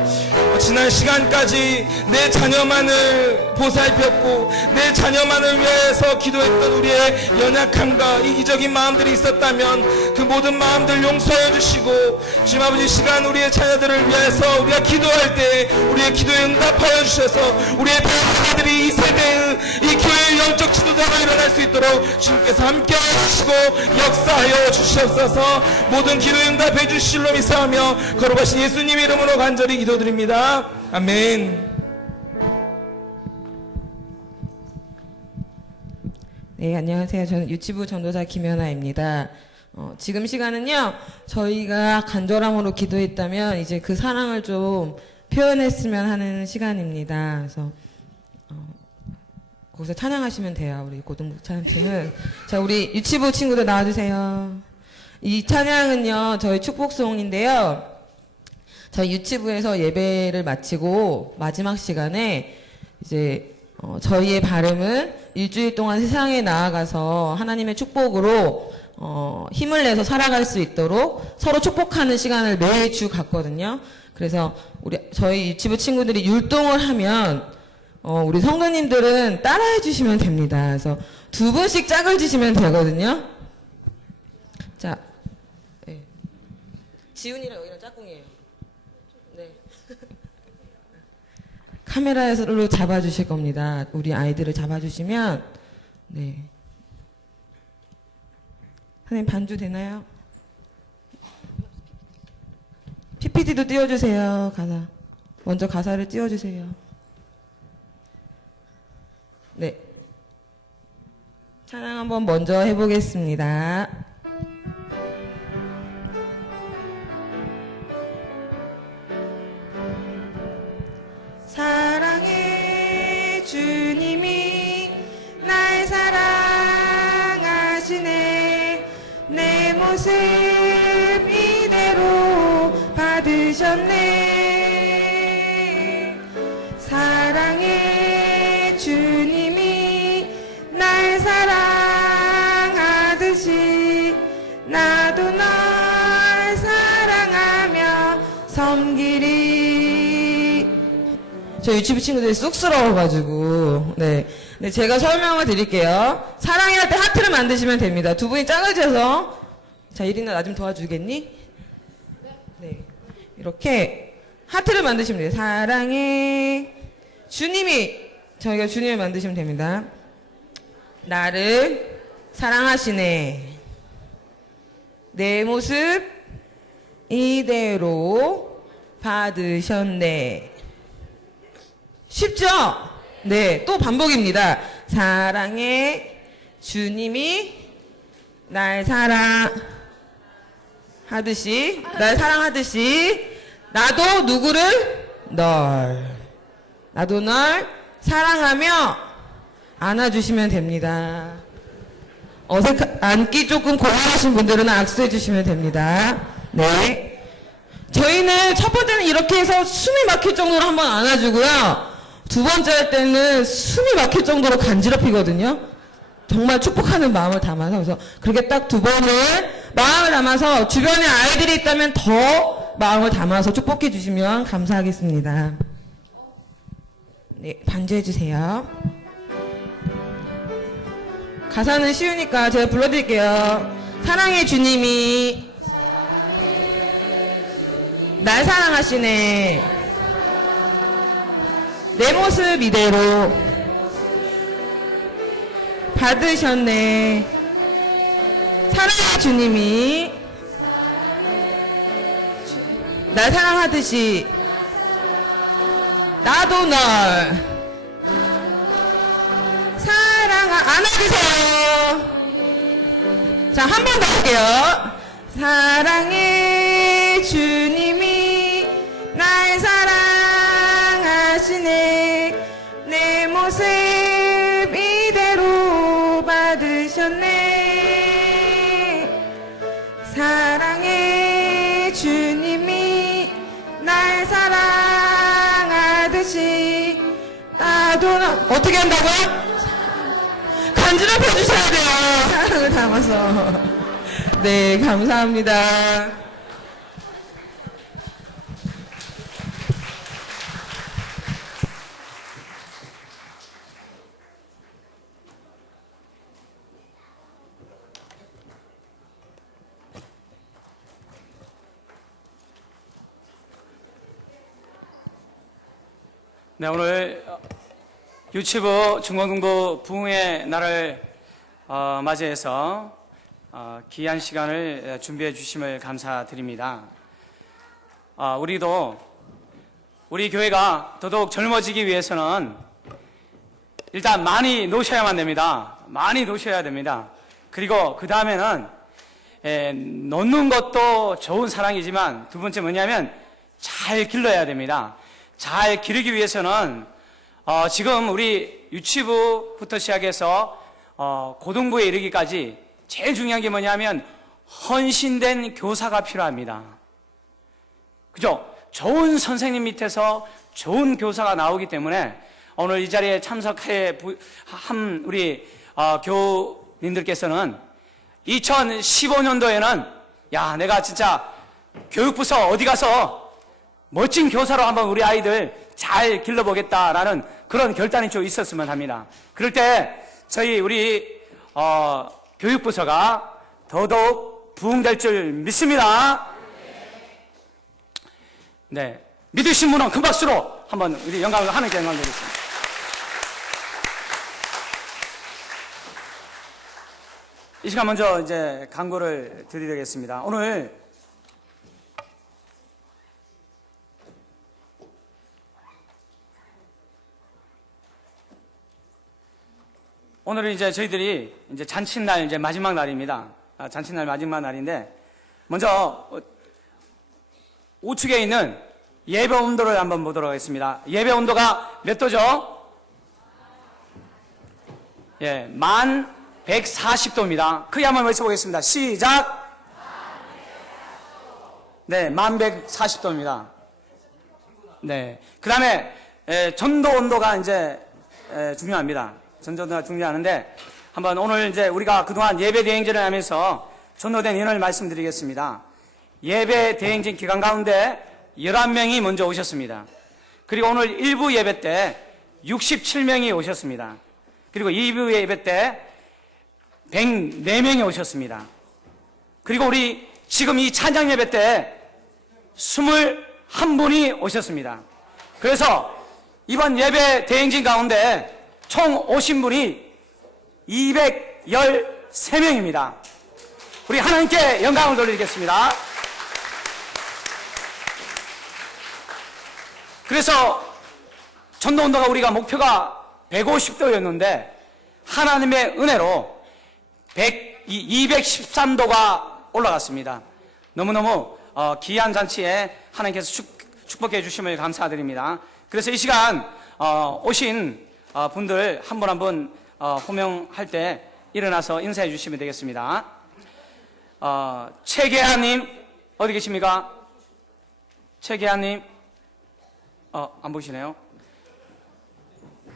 지난 시간까지 내 자녀만을 보살폈고 내 자녀만을 위해서 기도했던 우리의 연약함과 이기적인 마음들이 있었다면 그 모든 마음들 용서해 주시고 주님 아버지 시간 우리의 자녀들을 위해서 우리가 기도할 때 우리의 기도에 응답하여 주셔서 우리의 자녀들이 이 세대의 이 교회의 영적 지도자로 일어날 수 있도록 주님께서 함께 해주시고 역사하여 주시옵소서. 모든 기도에 응답해 주실로 믿사하며 거룩하신 예수님 이름으로 간절히 기도드립니다. 아멘. 네, 안녕하세요. 저는 유치부 전도사 김연아입니다. 지금 시간은요, 저희가 간절함으로 기도했다면 이제 그 사랑을 좀 표현했으면 하는 시간입니다. 그래서 거기서 찬양하시면 돼요. 우리 고등부 찬양팀은. 자, 우리 유치부 친구들 나와주세요. 이 찬양은요, 저희 축복송인데요. 저희 유치부에서 예배를 마치고 마지막 시간에 이제 저희의 발음은 일주일 동안 세상에 나아가서 하나님의 축복으로 힘을 내서 살아갈 수 있도록 서로 축복하는 시간을 매주 갖거든요. 그래서 저희 유치부 친구들이 율동을 하면 우리 성도님들은 따라해 주시면 됩니다. 그래서 2분씩 짝을 지시면 되거든요. 자, 네. 지훈이랑 여기랑 짝꿍이에요. 네. 카메라로 잡아주실 겁니다. 우리 아이들을 잡아주시면, 네. 선생님 반주 되나요? PPT도 띄워주세요. 가사. 먼저 가사를 띄워주세요. 네. 찬양 한번 먼저 해보겠습니다. 사랑해 주님이 날 사랑하시네 내 모습 이대로 받으셨네 사랑해 주님이 날 사랑하듯이 나도 널 사랑하며 섬기리. 저 유치부 친구들이 쑥스러워가지고 네 제가 설명을 드릴게요. 사랑할 때 하트를 만드시면 됩니다. 두 분이 짝을 져서 자 이리나 나 좀 도와주겠니? 네 이렇게 하트를 만드시면 돼요. 사랑해 주님이 저희가 주님을 만드시면 됩니다. 나를 사랑하시네 내 모습 이대로 받으셨네. 쉽죠? 네, 또 반복입니다. 사랑해 주님이 날 사랑하듯이 나도 누구를? 나도 널 사랑하며 안아주시면 됩니다. 앉기 조금 곤란하신 분들은 악수해 주시면 됩니다. 네. 저희는 첫 번째는 이렇게 해서 숨이 막힐 정도로 한번 안아주고요. 두 번째 할 때는 숨이 막힐 정도로 간지럽히거든요. 정말 축복하는 마음을 담아서 그래서 그렇게 딱 2번을 마음을 담아서 주변에 아이들이 있다면 더 마음을 담아서 축복해 주시면 감사하겠습니다. 네, 반주해 주세요. 가사는 쉬우니까 제가 불러드릴게요. 사랑의 주님이 날 사랑하시네. 내 모습 이대로 받으셨네. 사랑의 주님이 날 사랑하듯이 나도 널 안아주세요. 자, 한 번 더 할게요. 사랑의 주님이 날 사랑하시네. 내 모습 이대로 받으셨네. 사랑의 주님이 날 사랑하듯이 나도 어떻게 한다고요? 간지럽혀 주셔야 돼요. 사랑을 담아서. 네, 감사합니다. 네, 오늘 유치부 중고등부 부흥의 날을 맞이해서 귀한 시간을 준비해 주심을 감사드립니다. 우리도 우리 교회가 더더욱 젊어지기 위해서는 일단 많이 노셔야만 됩니다. 많이 노셔야 됩니다. 그리고 그 다음에는 놓는 것도 좋은 사랑이지만 두 번째 뭐냐면 잘 길러야 됩니다. 잘 기르기 위해서는 지금 우리 유치부부터 시작해서 고등부에 이르기까지 제일 중요한 게 뭐냐면 헌신된 교사가 필요합니다. 그죠? 좋은 선생님 밑에서 좋은 교사가 나오기 때문에 오늘 이 자리에 참석해 한 우리 교우님들께서는 2015년도에는 야, 내가 진짜 교육부서 어디 가서 멋진 교사로 한번 우리 아이들 잘 길러보겠다라는 그런 결단이 좀 있었으면 합니다. 그럴 때 저희 우리 교육부서가 더더욱 부흥될 줄 믿습니다. 네, 믿으신 분은 큰 박수로 한번 우리 영광을 하나님께 영광 드리겠습니다. 이 시간 먼저 이제 광고를 드리겠습니다. 오늘은 이제 저희들이 이제 잔칫날 이제 마지막 날입니다. 잔칫날 마지막 날인데 먼저 우측에 있는 예배 온도를 한번 보도록 하겠습니다. 예배 온도가 몇 도죠? 예, 1140도입니다. 크게 한번 외쳐보겠습니다. 시작! 네, 1140도입니다. 네, 그 다음에 전도 온도가 이제 중요합니다. 전도가 중요하는데 한번 오늘 이제 우리가 그동안 예배 대행진을 하면서 전도된 인원을 말씀드리겠습니다. 예배 대행진 기간 가운데 11명이 먼저 오셨습니다. 그리고 오늘 1부 예배 때 67명이 오셨습니다. 그리고 2부 예배 때 104명이 오셨습니다. 그리고 우리 지금 이 찬양 예배 때 21분이 오셨습니다. 그래서 이번 예배 대행진 가운데 총 오신 분이 213명입니다. 우리 하나님께 영광을 돌리겠습니다. 그래서 전도운동가 우리가 목표가 150도였는데 하나님의 은혜로 213도가 올라갔습니다. 너무너무 귀한 잔치에 하나님께서 축복해 주심을 감사드립니다. 그래서 이 시간 오신 분들 한 분 한 분 호명할 때 일어나서 인사해 주시면 되겠습니다. 최계하님 어디 계십니까? 최계하님 안 보이시네요.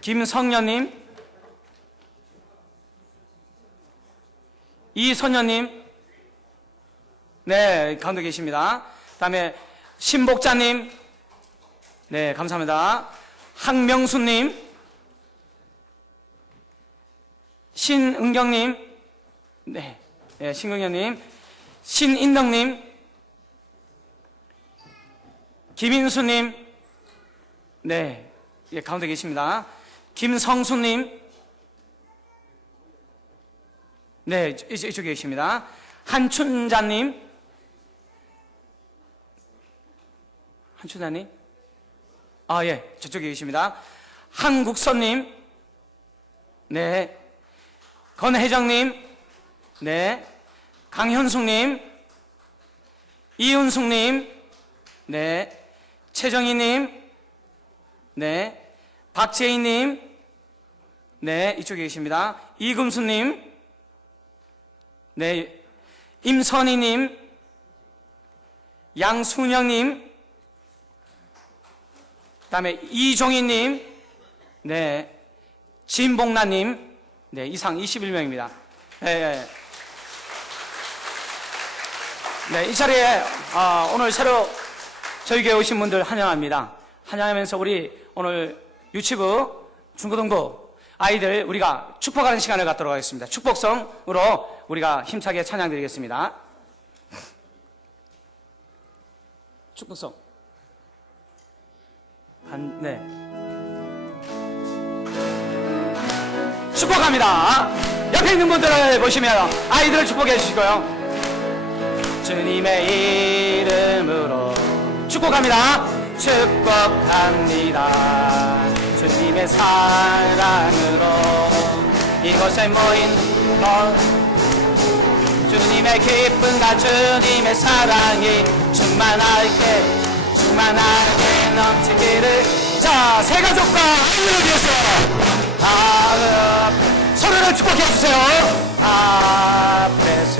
김성년님, 이선녀님, 네, 가운데 계십니다. 다음에 신복자님, 네, 감사합니다. 항명수님, 신은경님, 네, 네, 신은경님, 신인덕님, 김인수님, 네, 예, 가운데 계십니다. 김성수님, 네, 이쪽에 계십니다. 한춘자님, 한춘자님, 아, 예, 저쪽에 계십니다. 한국선님, 네, 건혜정님, 네, 강현숙님, 이윤숙님, 네, 최정희님, 네, 박재희님, 네, 이쪽에 계십니다. 이금수님, 네, 임선희님, 양순영님, 그 다음에 이종희님, 네, 진봉란님, 네, 이상 21명입니다. 네, 네, 이 자리에 오늘 새로 저희 교회 오신 분들 환영합니다. 환영하면서 우리 오늘 유치부, 중고등부 아이들 우리가 축복하는 시간을 갖도록 하겠습니다. 축복성으로 우리가 힘차게 찬양 드리겠습니다. 축복성. 네. 축복합니다. 옆에 있는 분들을 보시면 아이들을 축복해 주시고요. 주님의 이름으로 축복합니다. 축복합니다. 주님의 사랑으로 이곳에 모인 주님의 기쁨과 주님의 사랑이 충만하게 넘치기를. 자, 새 가족과 아이들을 위해서 서로를 축복해 주세요. 앞에서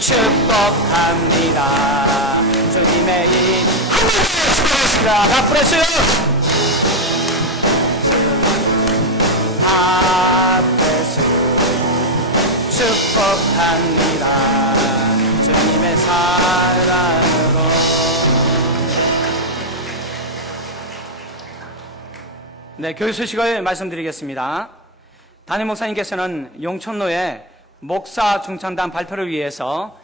축복합니다. 주님의 이 하늘을 축복하겠습니다. 앞에서 앞에서 축복합니다. 주님의 사랑으로. 네, 교육 소식을 말씀드리겠습니다. 담임 목사님께서는 용천로에 목사 중창단 발표를 위해서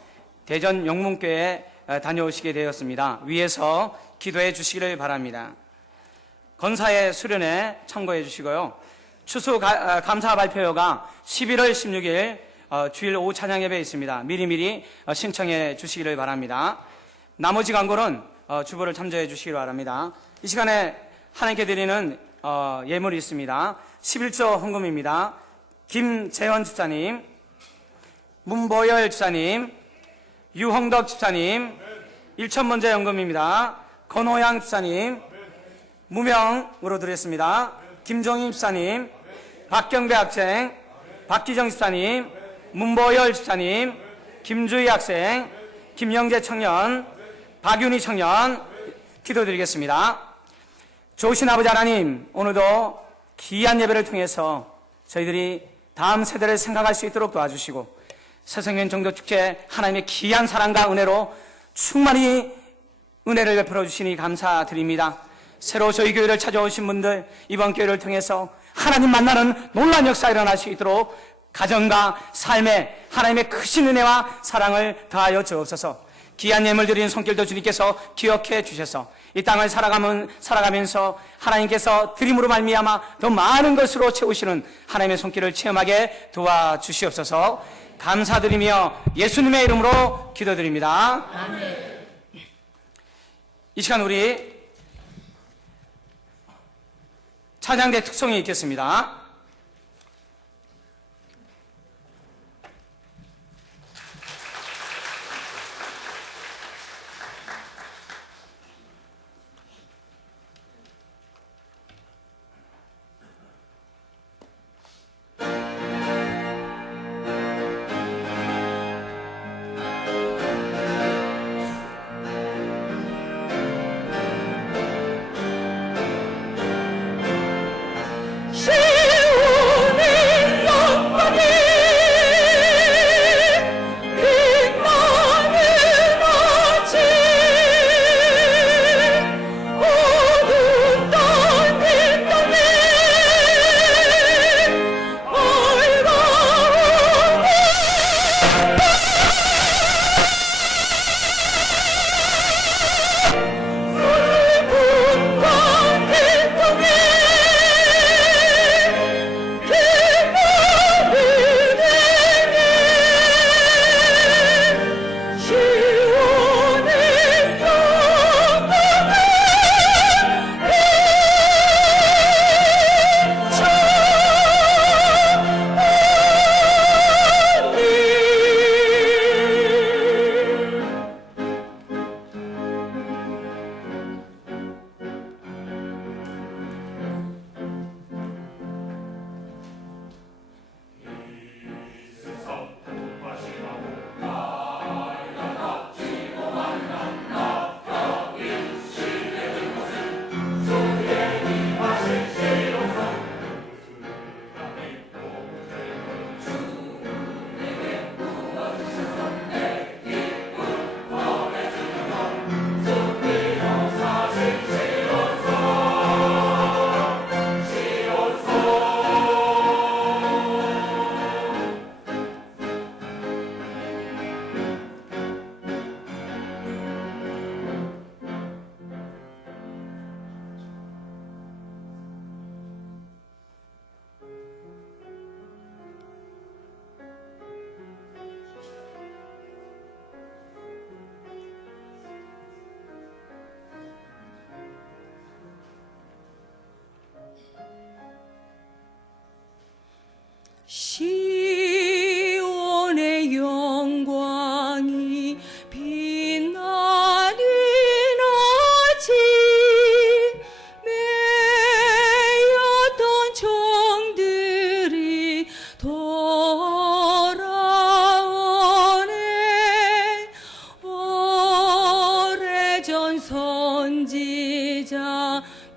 대전 영문교회에 다녀오시게 되었습니다. 위에서 기도해 주시기를 바랍니다. 건사의 수련회 참고해 주시고요. 추수 감사 발표가 11월 16일 주일 오후 찬양 예배에 있습니다. 미리미리 신청해 주시기를 바랍니다. 나머지 광고는 주보를 참조해 주시기 바랍니다. 이 시간에 하나님께 드리는 예물이 있습니다. 11조 헌금입니다. 김재원 집사님, 문보열 집사님, 유홍덕 집사님, 1,000번째 연금입니다. 건호양 집사님, 무명으로 드렸습니다. 김종임 집사님, 박경배 학생, 박기정 집사님, 문보열 집사님, 김주희 학생, 김영재 청년, 박윤희 청년, 기도드리겠습니다. 좋으신 아버지 하나님, 오늘도 귀한 예배를 통해서 저희들이 다음 세대를 생각할 수 있도록 도와주시고 새생명 정도축제 하나님의 귀한 사랑과 은혜로 충만히 은혜를 베풀어 주시니 감사드립니다. 새로 저희 교회를 찾아오신 분들 이번 교회를 통해서 하나님 만나는 놀라운 역사 일어날 수 있도록 가정과 삶에 하나님의 크신 은혜와 사랑을 더하여 주옵소서. 귀한 예물 드리는 손길도 주님께서 기억해 주셔서 이 땅을 살아가면서 하나님께서 드림으로 말미암아 더 많은 것으로 채우시는 하나님의 손길을 체험하게 도와주시옵소서. 감사드리며 예수님의 이름으로 기도드립니다. 아멘. 이 시간 우리 찬양대 특송이 있겠습니다. 시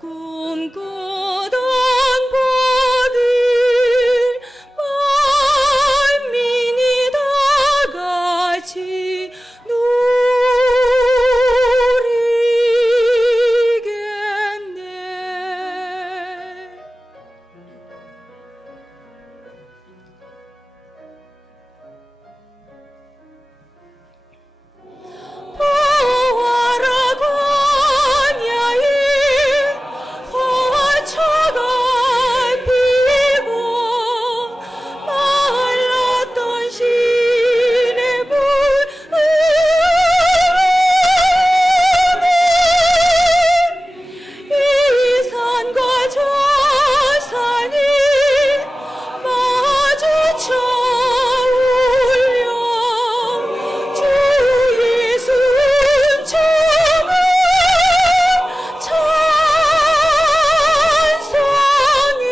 꿈꾸던 보들 만민이 다 같이 누리겠네. 보아라 광야에 화초가 피고 말랐던 시냇물을 이 산과 저 산이 마주쳐 울려 주 예수 춤을 찬송해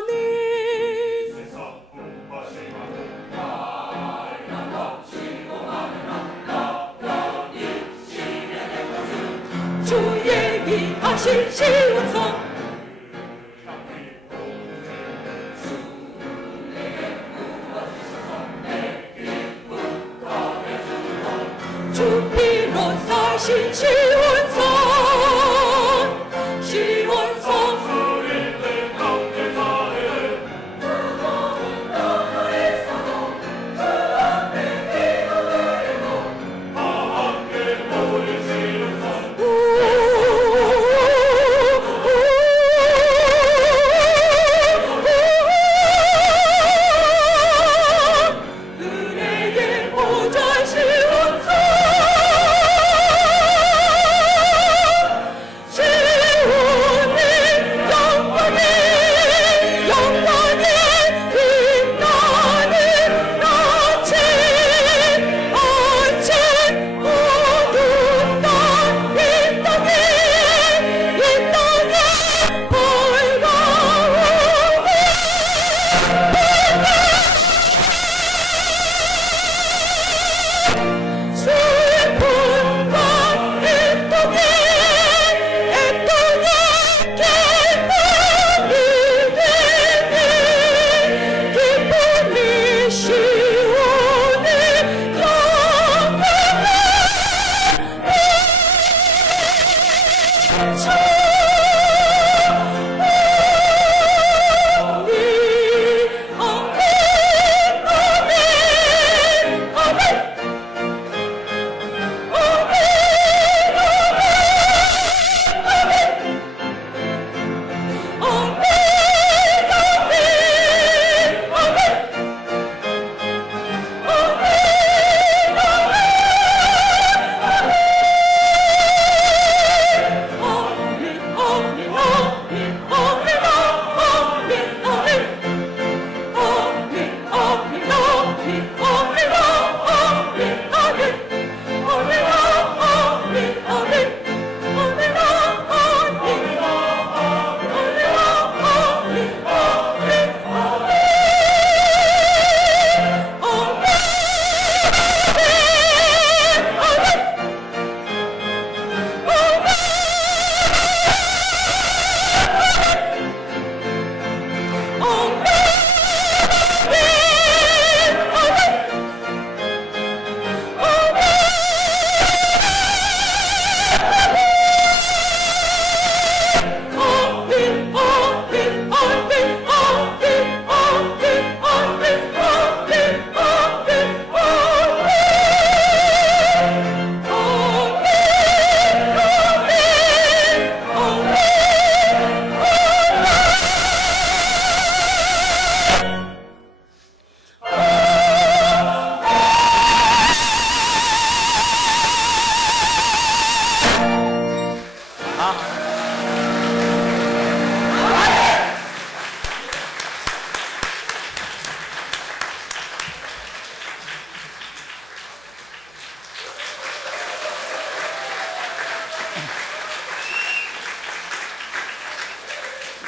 찬송하네. 주의 귀하신 시온성 주 피로 사신 시온성 시온성 은혜의 보좌 시온성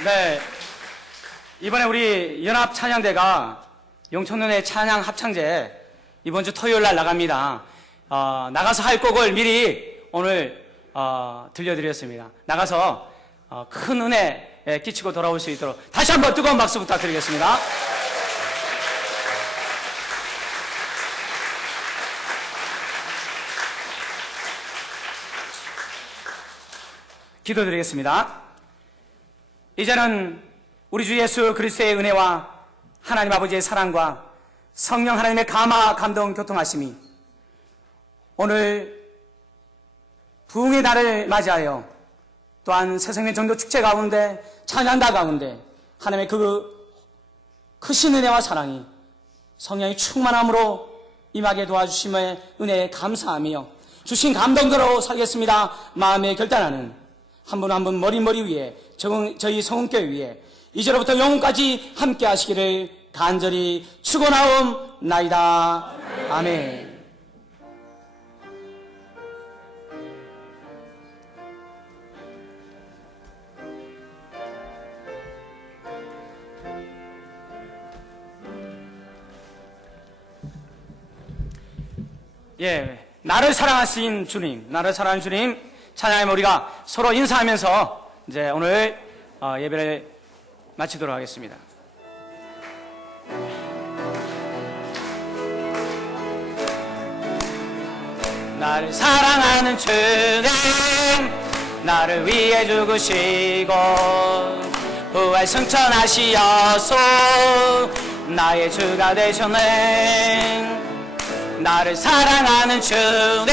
네, 이번에 우리 연합 찬양대가 영천년의 찬양 합창제 이번 주 토요일 날 나갑니다. 나가서 할 곡을 미리 오늘 들려드렸습니다. 나가서 큰 은혜 끼치고 돌아올 수 있도록 다시 한번 뜨거운 박수 부탁드리겠습니다. 기도드리겠습니다. 이제는 우리 주 예수 그리스도의 은혜와 하나님 아버지의 사랑과 성령 하나님의 감화 감동 교통하심이 오늘 부흥의 날을 맞이하여 또한 새생명 전도 축제 가운데 찬양다 가운데 하나님의 그 크신 은혜와 사랑이 성령의 충만함으로 임하게 도와주심의 은혜에 감사하며 주신 감동대로 살겠습니다. 마음에 결단하는 한 분 한 분 머리 위에 저희 성은교회 위에 이제로부터 영혼까지 함께 하시기를 간절히 축원하옵나이다. 아멘. 예, 나를 사랑하신 주님, 나를 사랑하는 주님 찬양하며 우리가 서로 인사하면서 이제 오늘 예배를 마치도록 하겠습니다. 나를 사랑하는 주님, 나를 위해 죽으시고 부활 승천하시어서 나의 주가 되셨네. 나를 사랑하는 주님,